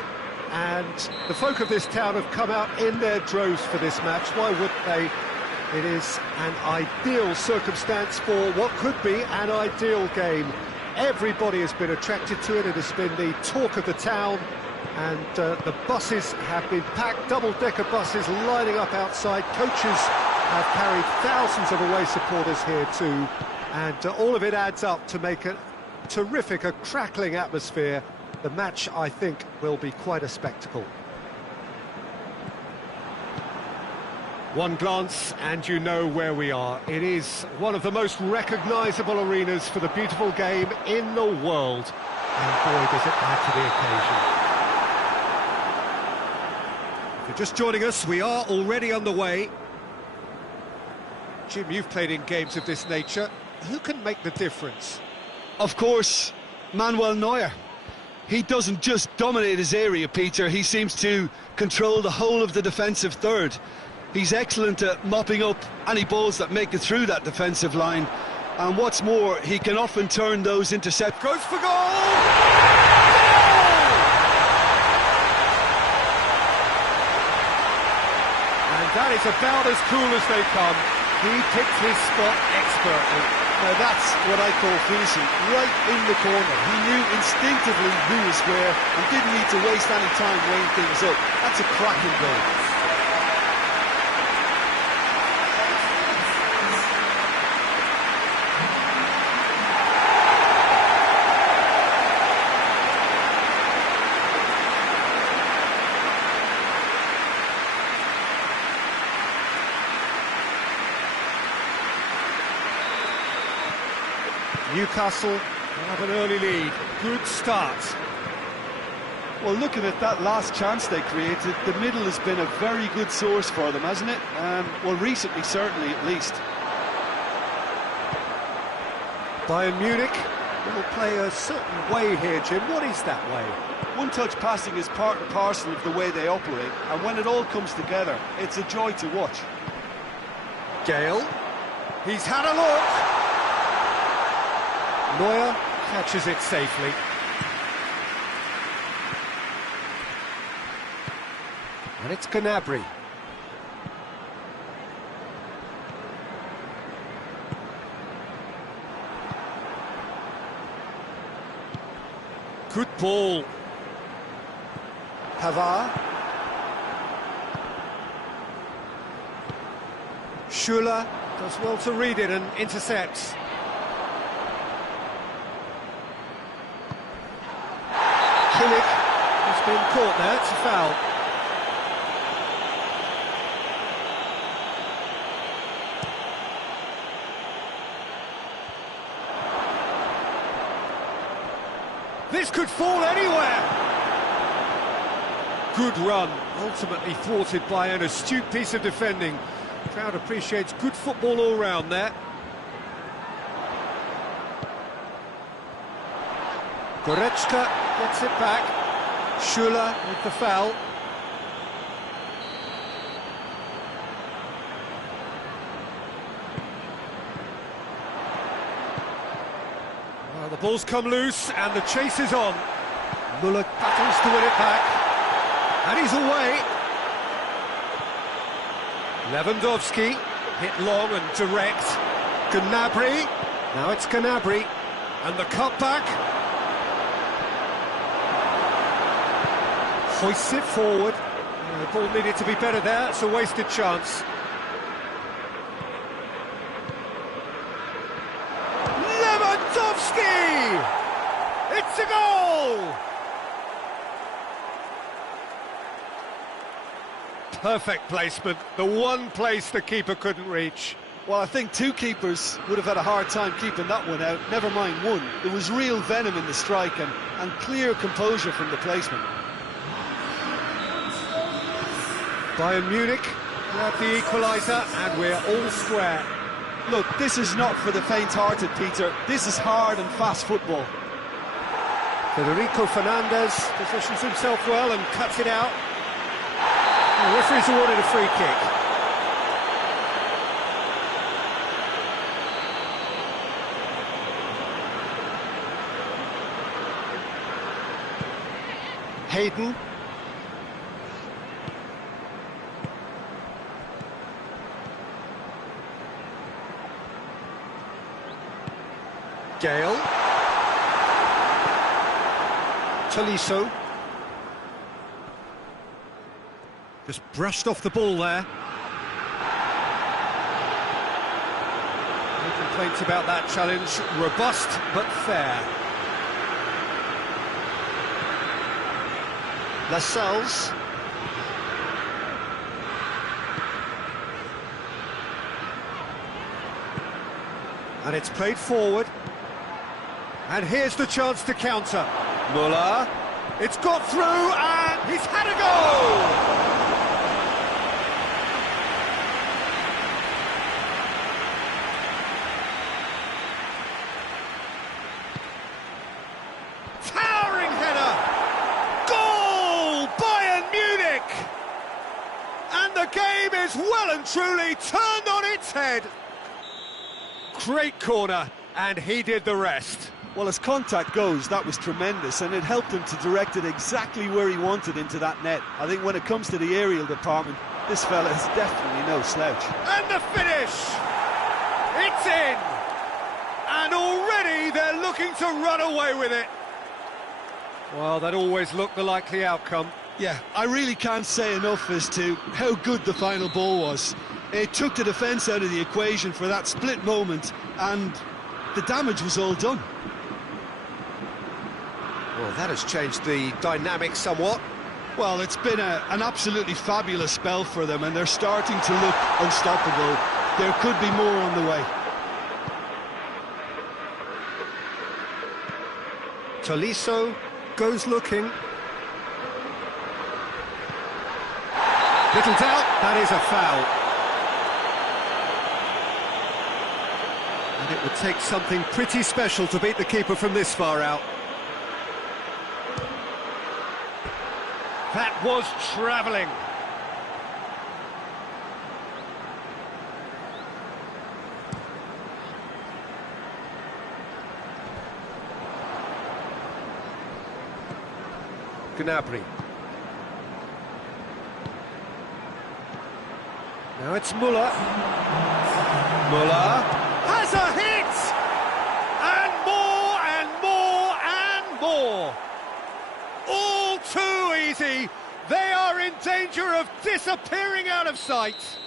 and the folk of this town have come out in their droves for this match. Why wouldn't they? It is an ideal circumstance for what could be an ideal game. Everybody has been attracted to it. It has been the talk of the town, and the buses have been packed, double-decker buses lining up outside. Coaches have carried thousands of away supporters here too, and all of it adds up to make a terrific, a crackling atmosphere. The match, I think, will be quite a spectacle. One glance and you know where we are. It is one of the most recognisable arenas for the beautiful game in the world. And boy, does it add to the occasion. If you're just joining us, we are already underway. Jim, you've played in games of this nature. Who can make the difference? Of course, Manuel Neuer. He doesn't just dominate his area, Peter. He seems to control the whole of the defensive third. He's excellent at mopping up any balls that make it through that defensive line. And what's more, he can often turn those interceptions. Goes for goal! And that is about as cool as they come. He picked his spot expertly. Now that's what I call finishing, right in the corner. He knew instinctively who was where and didn't need to waste any time weighing things up. That's a cracking goal. Newcastle have an early lead. Good start. Well, looking at that last chance they created, the middle has been a very good source for them, hasn't it? Well, recently, certainly, at least. Bayern Munich will play a certain way here, Jim. What is that way? One-touch passing is part and parcel of the way they operate, and when it all comes together, it's a joy to watch. Gale. He's had a look. Neuer catches it safely. And it's Gnabry. Good ball. Pavard. Schuller does well to read it and intercepts. Kimmich has been caught there, it's a foul. This could fall anywhere! Good run, ultimately thwarted by an astute piece of defending. The crowd appreciates good football all round there. Goretzka gets it back. Schuller with the foul. Well, the ball's come loose and the chase is on. Müller battles to win it back. And he's away. Lewandowski hit long and direct. Gnabry. Now it's Gnabry. And the cutback. Hoists it forward. The ball needed to be better there. It's a wasted chance. Lewandowski! It's a goal! Perfect placement. The one place the keeper couldn't reach. Well, I think two keepers would have had a hard time keeping that one out, never mind one. There was real venom in the strike and clear composure from the placement. Bayern Munich grab the equaliser and we're all square. Look, this is not for the faint-hearted, Peter. This is hard and fast football. Federico Fernandez positions himself well and cuts it out. The referee's awarded a free kick. Hayden. Gale. Tolisso. Just brushed off the ball there. No complaints about that challenge. Robust but fair. Lascelles. And it's played forward. And here's the chance to counter. Muller. It's got through and he's had a goal! Towering header! Goal! Bayern Munich! And the game is well and truly turned on its head. Great corner, and he did the rest. Well, as contact goes, that was tremendous, and it helped him to direct it exactly where he wanted into that net. I think when it comes to the aerial department, this fella is definitely no slouch. And the finish! It's in! And already they're looking to run away with it. Well, that always looked the likely outcome. Yeah, I really can't say enough as to how good the final ball was. It took the defence out of the equation for that split moment, and the damage was all done. Well, that has changed the dynamic somewhat. Well, it's been an absolutely fabulous spell for them, and they're starting to look unstoppable. There could be more on the way. Tolisso goes looking. Little doubt, that is a foul. And it would take something pretty special to beat the keeper from this far out. That was travelling. Gnabry. Now it's Muller. Muller has a hit! And more and more and more. All too easy. They are in danger of disappearing out of sight.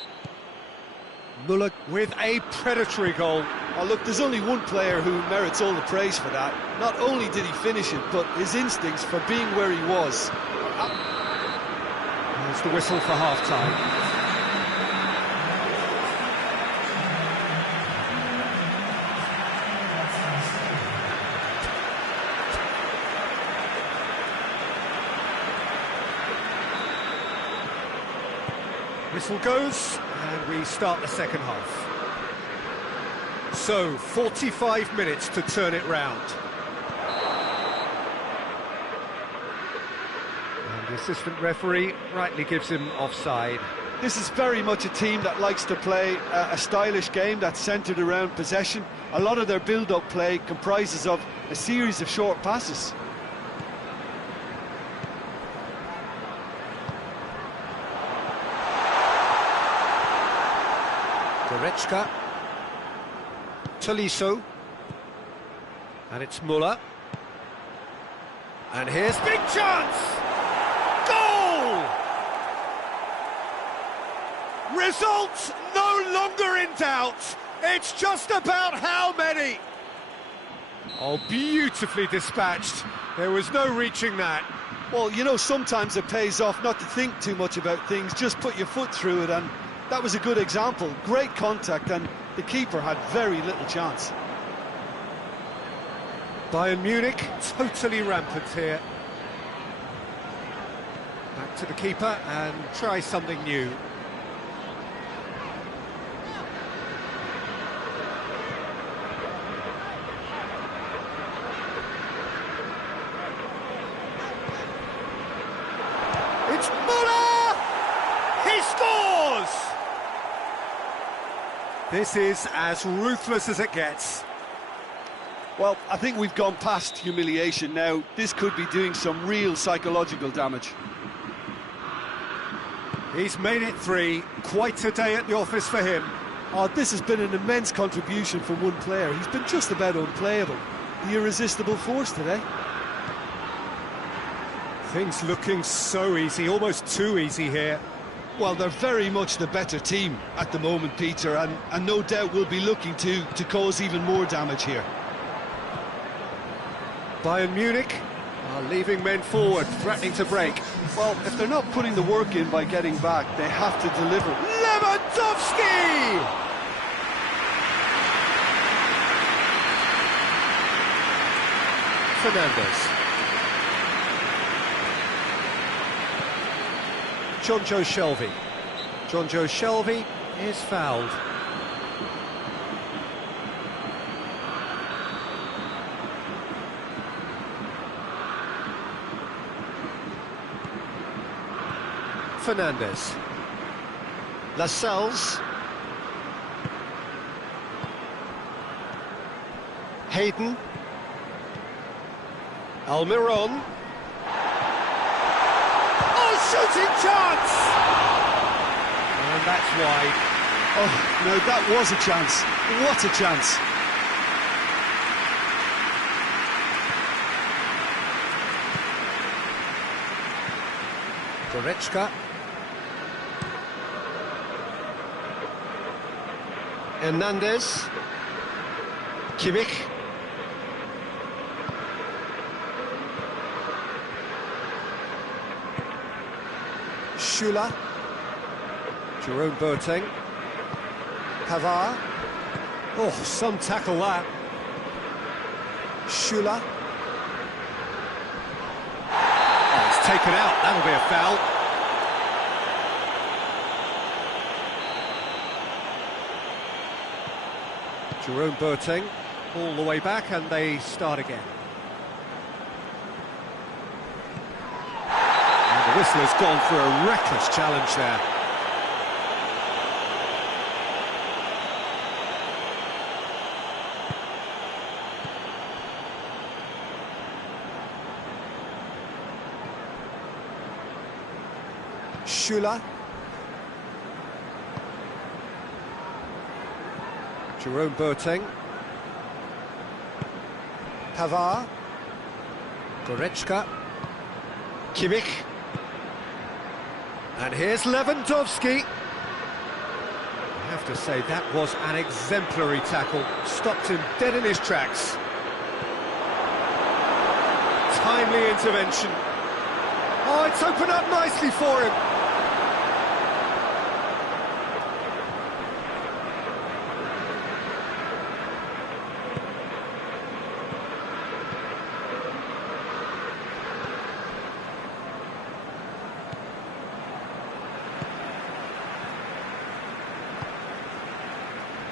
Muller with a predatory goal. Oh, look, there's only one player who merits all the praise for that. Not only did he finish it, but his instincts for being where he was. There's the whistle for half-time. Whistle goes, and we start the second half. So, 45 minutes to turn it round. And the assistant referee rightly gives him offside. This is very much a team that likes to play a stylish game that's centred around possession. A lot of their build-up play comprises of a series of short passes. Goretzka. Tolisso. And it's Muller. And here's big chance! Goal! Result no longer in doubt. It's just about how many. Oh, beautifully dispatched. There was no reaching that. Well, you know, sometimes it pays off not to think too much about things, just put your foot through it, and that was a good example. Great contact, and the keeper had very little chance. Bayern Munich totally rampant here. Back to the keeper and try something new. It's Muller! He scores! This is as ruthless as it gets. Well, I think we've gone past humiliation now. This could be doing some real psychological damage. He's made it 3. Quite a day at the office for him. Oh, this has been an immense contribution from one player. He's been just about unplayable. The irresistible force today. Things looking so easy, almost too easy here. Well, they're very much the better team at the moment, Peter, and no doubt will be looking to cause even more damage here. Bayern Munich are leaving men forward, threatening to break. Well, if they're not putting the work in by getting back, they have to deliver. Lewandowski! Fernandes. Jonjo Shelvey. Jonjo Shelvey is fouled. Fernandes. Lascelles. Hayden. Almiron. Oh, shooting chance! And that's wide. Oh, no, that was a chance. What a chance. Goretzka. Hernandez. Kimmich. Schüller. Jerome Boateng. Pavard. Oh, some tackle that. Schüller. Oh, it's taken out. That'll be a foul. Jerome Boateng all the way back, and they start again. And the whistler's gone for a reckless challenge there. Schüller. Jerome Boateng. Pavard. Goretzka. Kimmich. And here's Lewandowski. I have to say, that was an exemplary tackle. Stopped him dead in his tracks. Timely intervention. Oh, it's opened up nicely for him.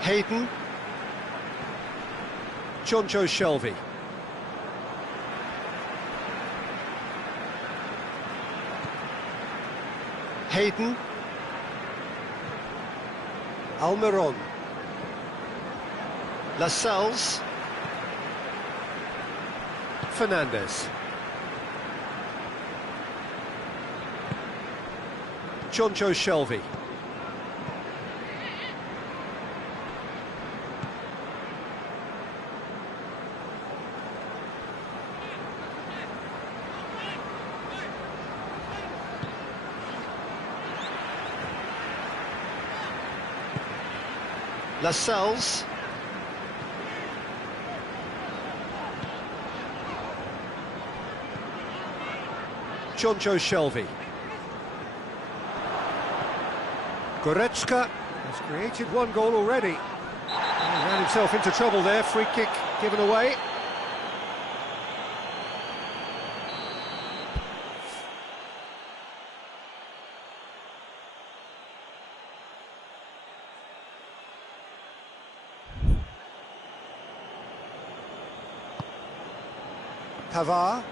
Hayden. Jonjo Shelvey. Hayden. Almiron. Lascelles. Fernandes. Jonjo Shelvey. Lascelles. Jonjo Shelvey. Goretzka has created one goal already. He ran himself into trouble there, free kick given away. Pavard.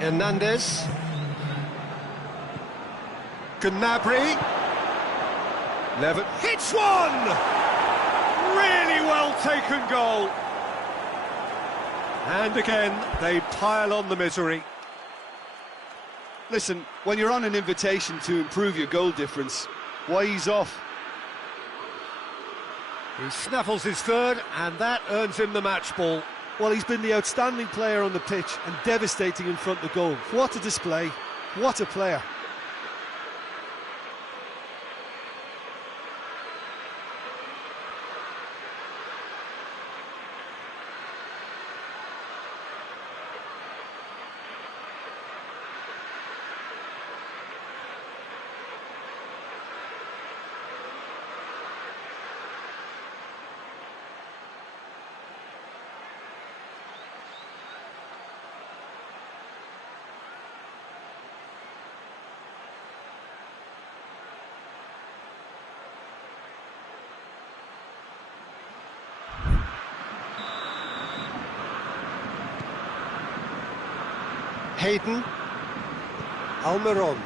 Hernandez. Gnabry. Levin hits one! Really well well-taken goal. And again, they pile on the misery. Listen, when you're on an invitation to improve your goal difference, why ease off? He snaffles his third, and that earns him the match ball. Well, he's been the outstanding player on the pitch and devastating in front of goal. What a display, what a player. Hayden, Almiron,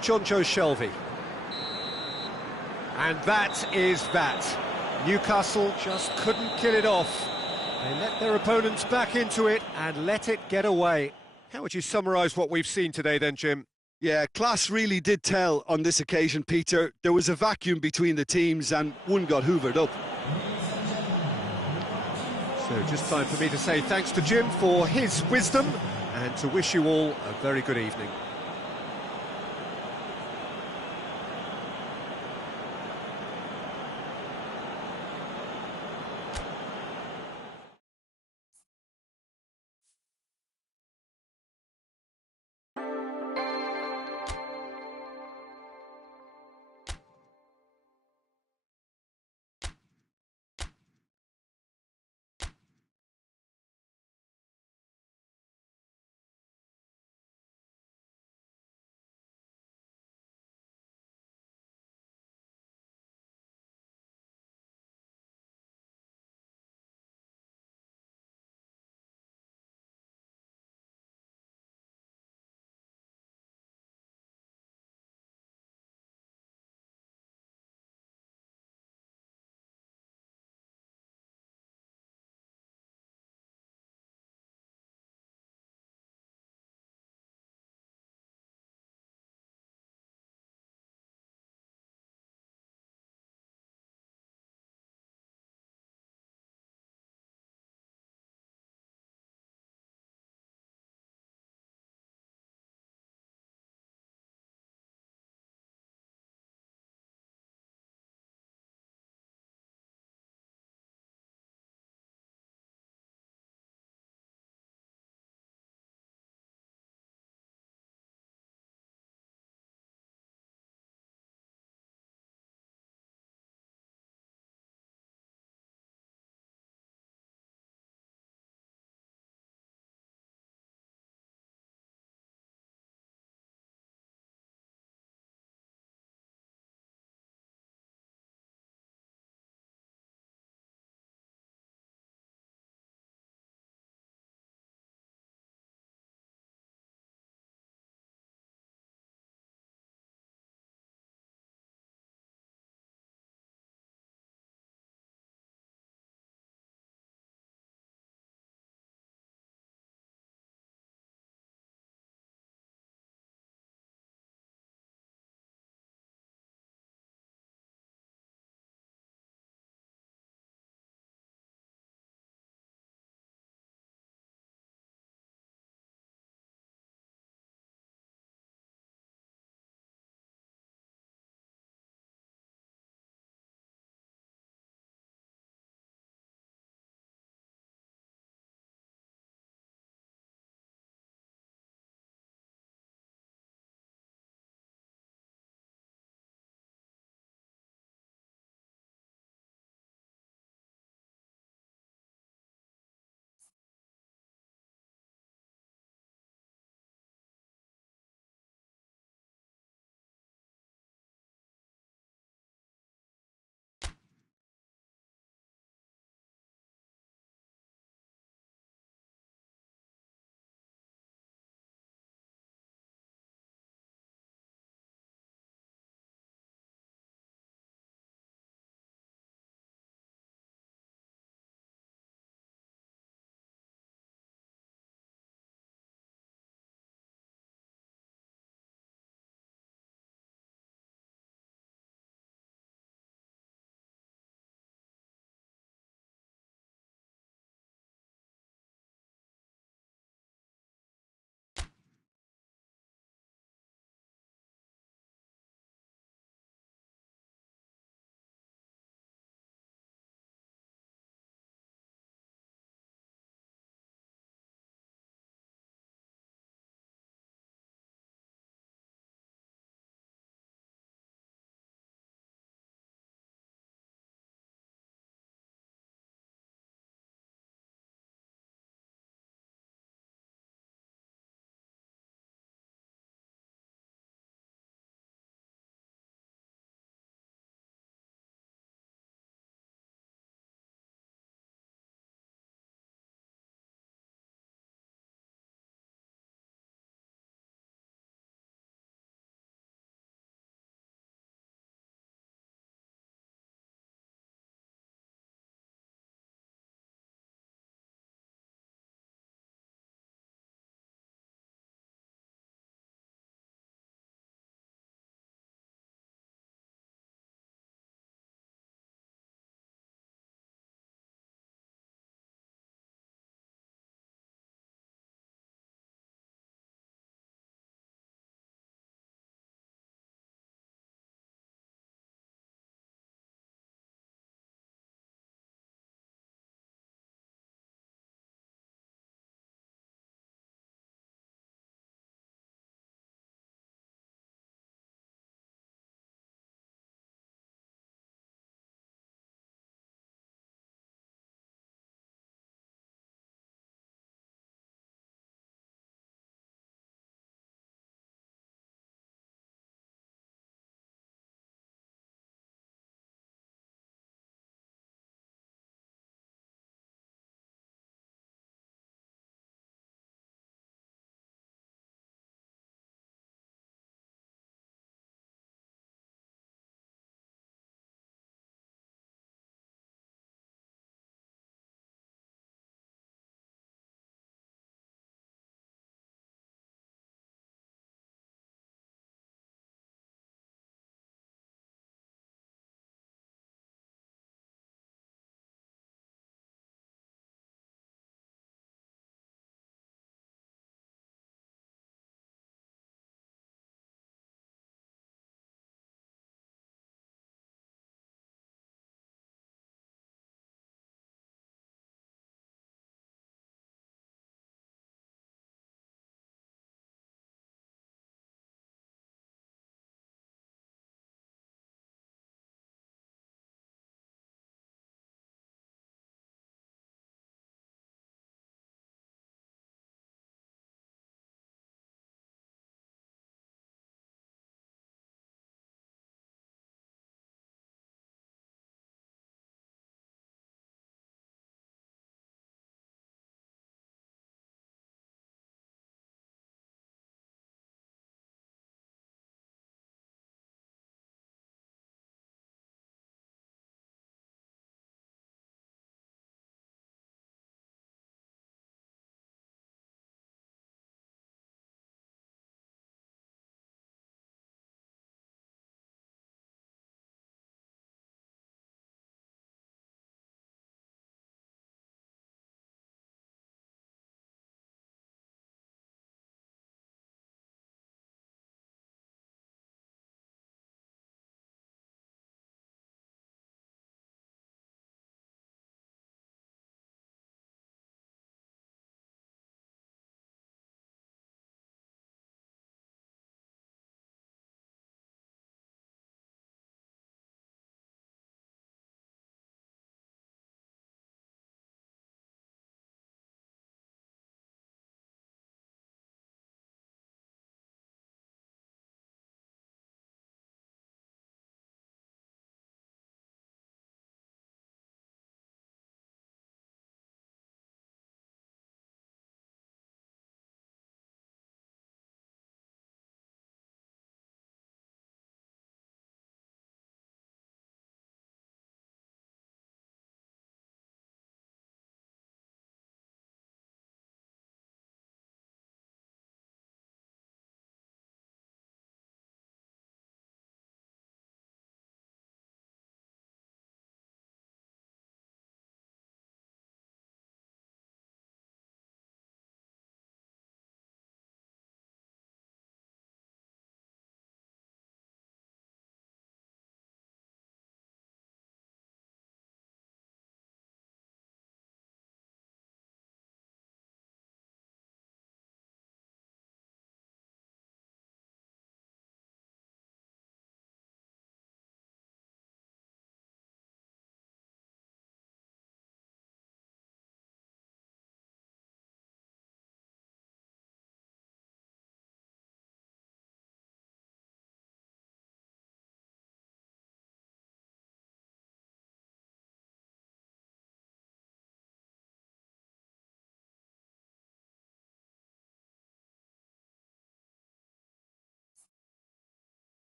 Jonjo Shelvey. And that is that. Newcastle just couldn't kill it off. They let their opponents back into it and let it get away. How would you summarise what we've seen today then, Jim? Yeah, class really did tell on this occasion, Peter. There was a vacuum between the teams and one got hoovered up. So just time for me to say thanks to Jim for his wisdom and to wish you all a very good evening.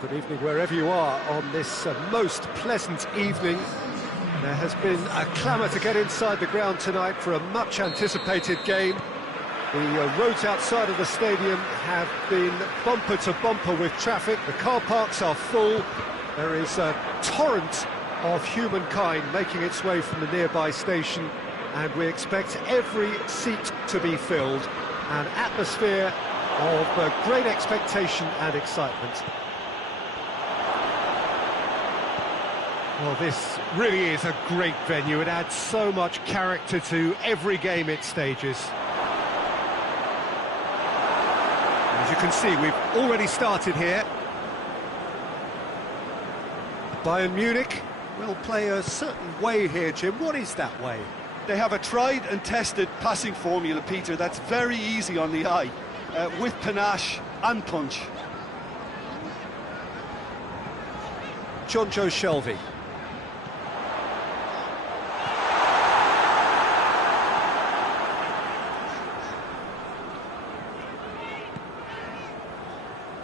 Good evening wherever you are on this most pleasant evening. There has been a clamour to get inside the ground tonight for a much anticipated game. The roads outside of the stadium have been bumper to bumper with traffic. The car parks are full. There is a torrent of humankind making its way from the nearby station, and we expect every seat to be filled. An atmosphere of great expectation and excitement. Well, this really is a great venue. It adds so much character to every game it stages. As you can see, we've already started here. Bayern Munich will play a certain way here, Jim. What is that way? They have a tried and tested passing formula, Peter, that's very easy on the eye, with panache and punch. Jonjo Shelvey.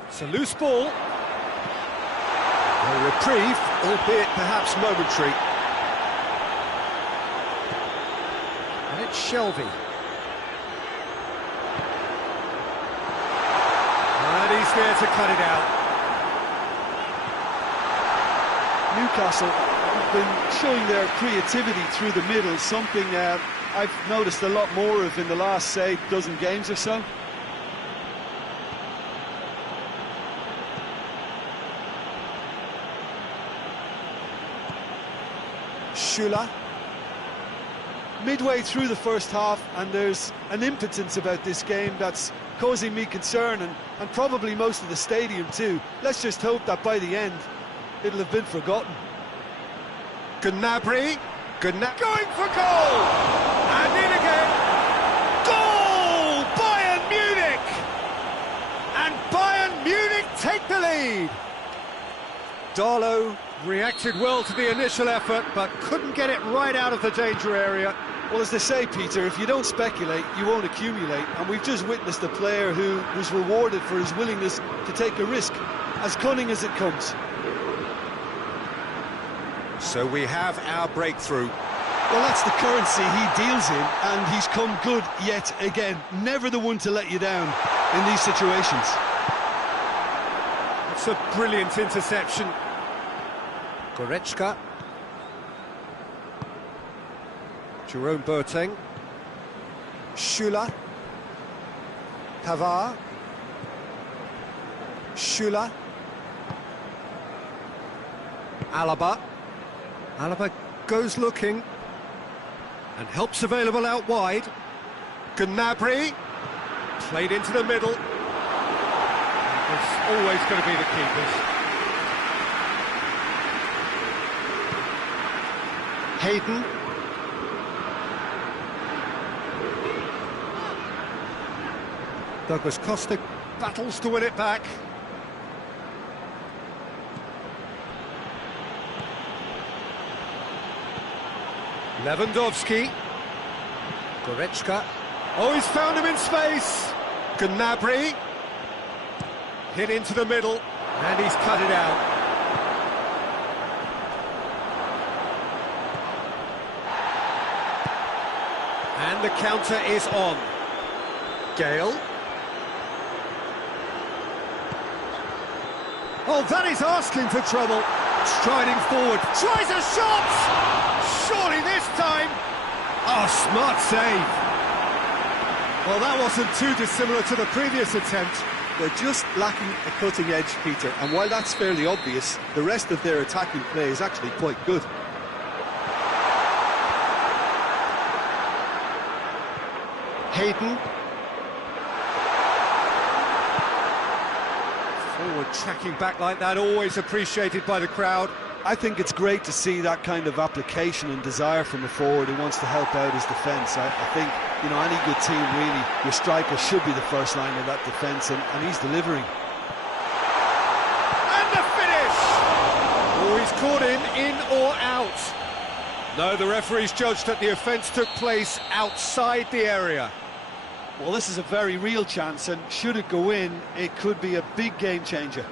It's a loose ball. A reprieve, albeit perhaps momentary. And it's Shelvey. And he's there to cut it out. Newcastle have been showing their creativity through the middle, something I've noticed a lot more of in the last, say, dozen games or so. Schüller. Midway through the first half, and there's an impotence about this game that's causing me concern, and probably most of the stadium too. Let's just hope that by the end it'll have been forgotten. Gnabry, going for goal, and in again. Goal! Bayern Munich! And Bayern Munich take the lead. Darlow reacted well to the initial effort, but couldn't get it right out of the danger area. Well, as they say, Peter, if you don't speculate, you won't accumulate, and we've just witnessed a player who was rewarded for his willingness to take a risk, as cunning as it comes. So we have our breakthrough. Well, that's the currency he deals in, and he's come good yet again. Never the one to let you down in these situations. It's a brilliant interception. Goretzka. Jerome Boateng. Schüller. Pavard. Schüller. Alaba. Alaba goes looking and helps available out wide. Gnabry played into the middle. It's always going to be the keepers. Hayden. Douglas Costa battles to win it back. Lewandowski. Goretzka. Oh, he's found him in space. Gnabry. Hit into the middle, and he's cut it out. And the counter is on. Gale. Oh, that is asking for trouble. Striding forward, tries a shot! Surely this time! Oh, smart save. Well, that wasn't too dissimilar to the previous attempt. They're just lacking a cutting edge, Peter, and while that's fairly obvious, the rest of their attacking play is actually quite good. Hayden. Forward tracking back like that, always appreciated by the crowd. I think it's great to see that kind of application and desire from a forward who wants to help out his defence. I think, you know, any good team really, your striker should be the first line of that defence, and he's delivering. And the finish! Oh, he's caught in or out. No, the referee's judged that the offence took place outside the area. Well, this is a very real chance, and should it go in, it could be a big game changer.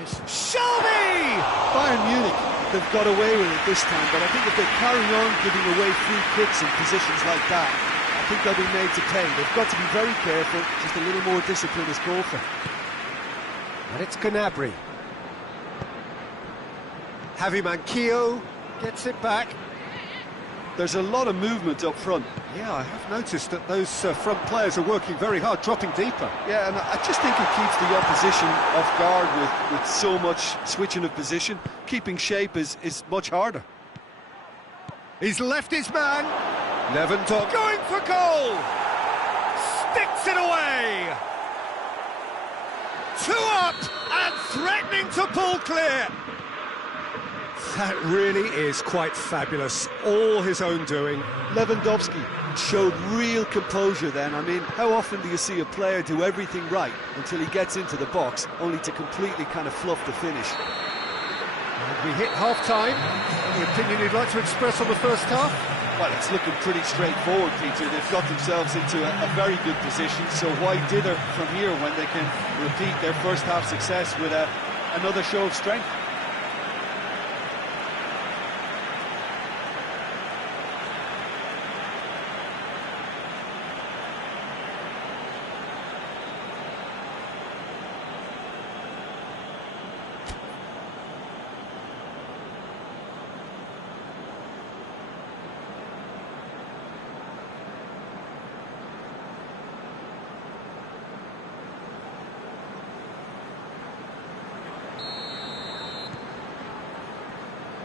It's Shelby! Bayern Munich, they've got away with it this time, but I think if they carry on giving away free kicks in positions like that, I think they'll be made to pay. They've got to be very careful, just a little more discipline is called for. And it's Gnabry. Javi Manquillo gets it back. There's a lot of movement up front. Yeah, I have noticed that those front players are working very hard, dropping deeper. Yeah, and I just think it keeps the opposition off guard with so much switching of position. Keeping shape is much harder. He's left his man. Lewandowski going for goal. Sticks it away. 2 up and threatening to pull clear. That really is quite fabulous. All his own doing. Lewandowski showed real composure then. I mean, how often do you see a player do everything right until he gets into the box, only to completely kind of fluff the finish? And we hit half-time. Any opinion you'd like to express on the first half? Well, it's looking pretty straightforward, Peter. They've got themselves into a very good position, so why dither from here when they can repeat their first half success with another show of strength?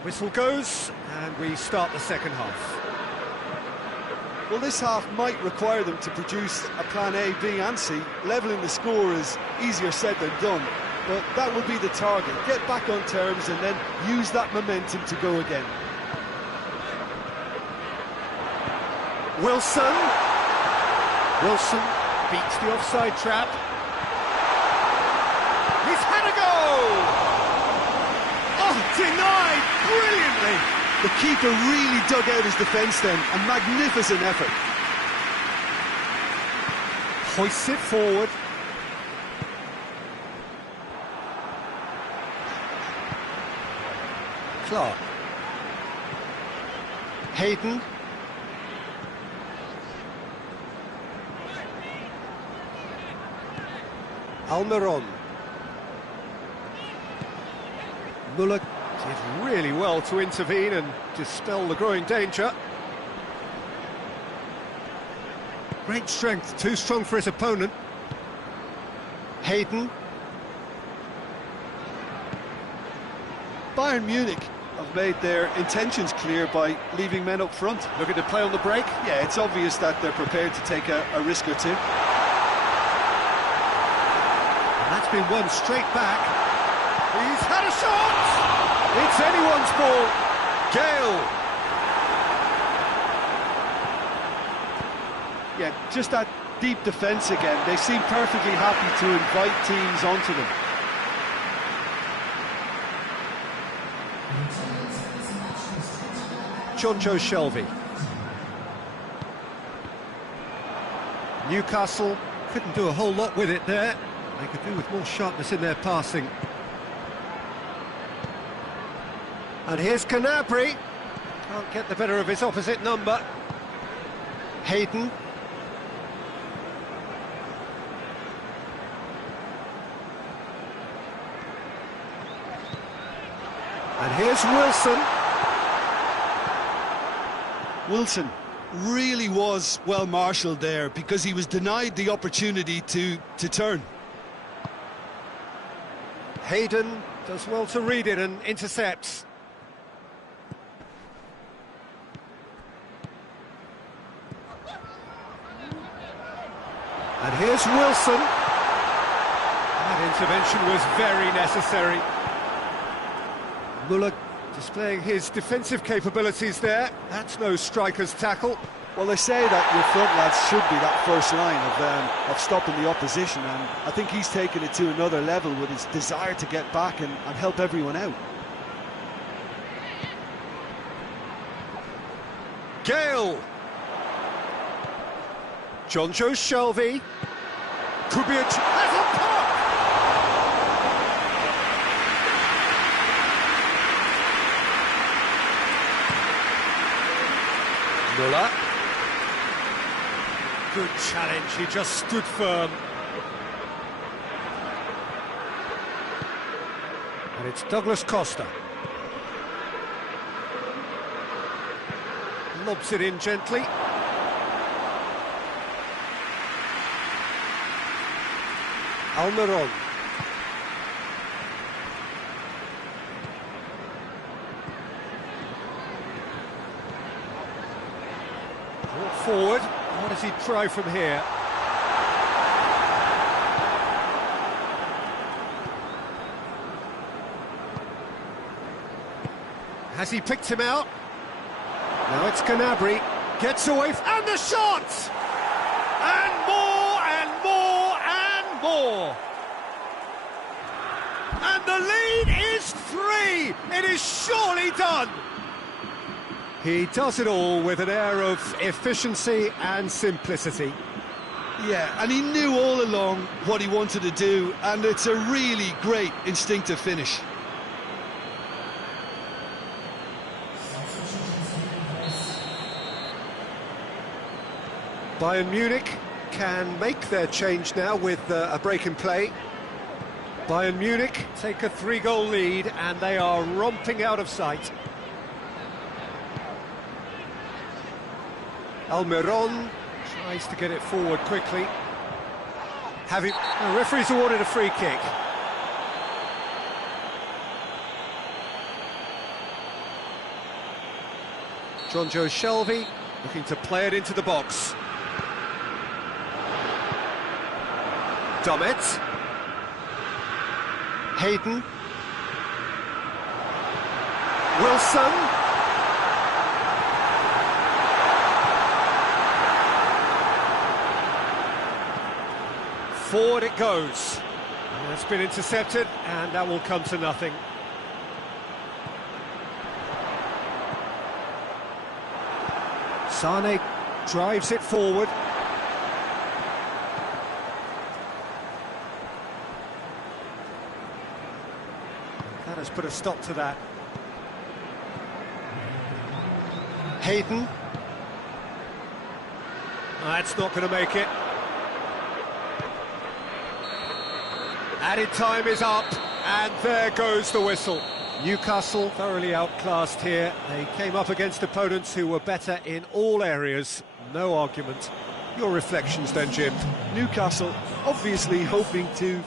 Whistle goes, and we start the second half. Well, this half might require them to produce a plan A, B and C. Levelling the score is easier said than done, but that will be the target. Get back on terms and then use that momentum to go again. Wilson beats the offside trap. He's had a go! Oh, denied brilliantly! The keeper really dug out his defence then, a magnificent effort. Hoists it forward. Clark. Hayden. Almiron. Muller did really well to intervene and dispel the growing danger. Great strength, too strong for his opponent. Hayden. Bayern Munich have made their intentions clear by leaving men up front. Looking to play on the break. Yeah, it's obvious that they're prepared to take a risk or two. And that's been won straight back. He's had a shot! It's anyone's ball. Gale. Yeah, just that deep defence again. They seem perfectly happy to invite teams onto them. Jonjo Shelvey. Newcastle couldn't do a whole lot with it there. They could do with more sharpness in their passing. And here's Gnabry. Can't get the better of his opposite number. Hayden. And here's Wilson. Wilson really was well marshalled there because he was denied the opportunity to turn. Hayden does well to read it and intercepts. And here's Wilson. That intervention was very necessary. Muller displaying his defensive capabilities there. That's no striker's tackle. Well, they say that your front lads should be that first line of stopping the opposition, and I think he's taken it to another level with his desire to get back and help everyone out. Gale. Jonjo Shelvey. Could be a... That's a pop! Muller. Good challenge, he just stood firm. And it's Douglas Costa. Lobs it in gently. Almiron. Brought forward. What does he try from here? Has he picked him out? Now it's Gnabry. Gets away and the shot! And more and more and more! And the lead is 3! It is surely done! He does it all with an air of efficiency and simplicity. Yeah, and he knew all along what he wanted to do, and it's a really great instinctive finish. Bayern Munich can make their change now with a break in play. Bayern Munich take a 3-goal lead and they are romping out of sight. Almiron tries to get it forward quickly. The referee's awarded a free kick. Jonjo Shelvey looking to play it into the box. Domet. Hayden. Wilson. Forward it goes. And it's been intercepted, and that will come to nothing. Sane drives it forward. That has put a stop to that. Hayden. That's not going to make it. Added time is up, and there goes the whistle. Newcastle thoroughly outclassed here. They came up against opponents who were better in all areas. No argument. Your reflections then, Jim? Newcastle obviously hoping to...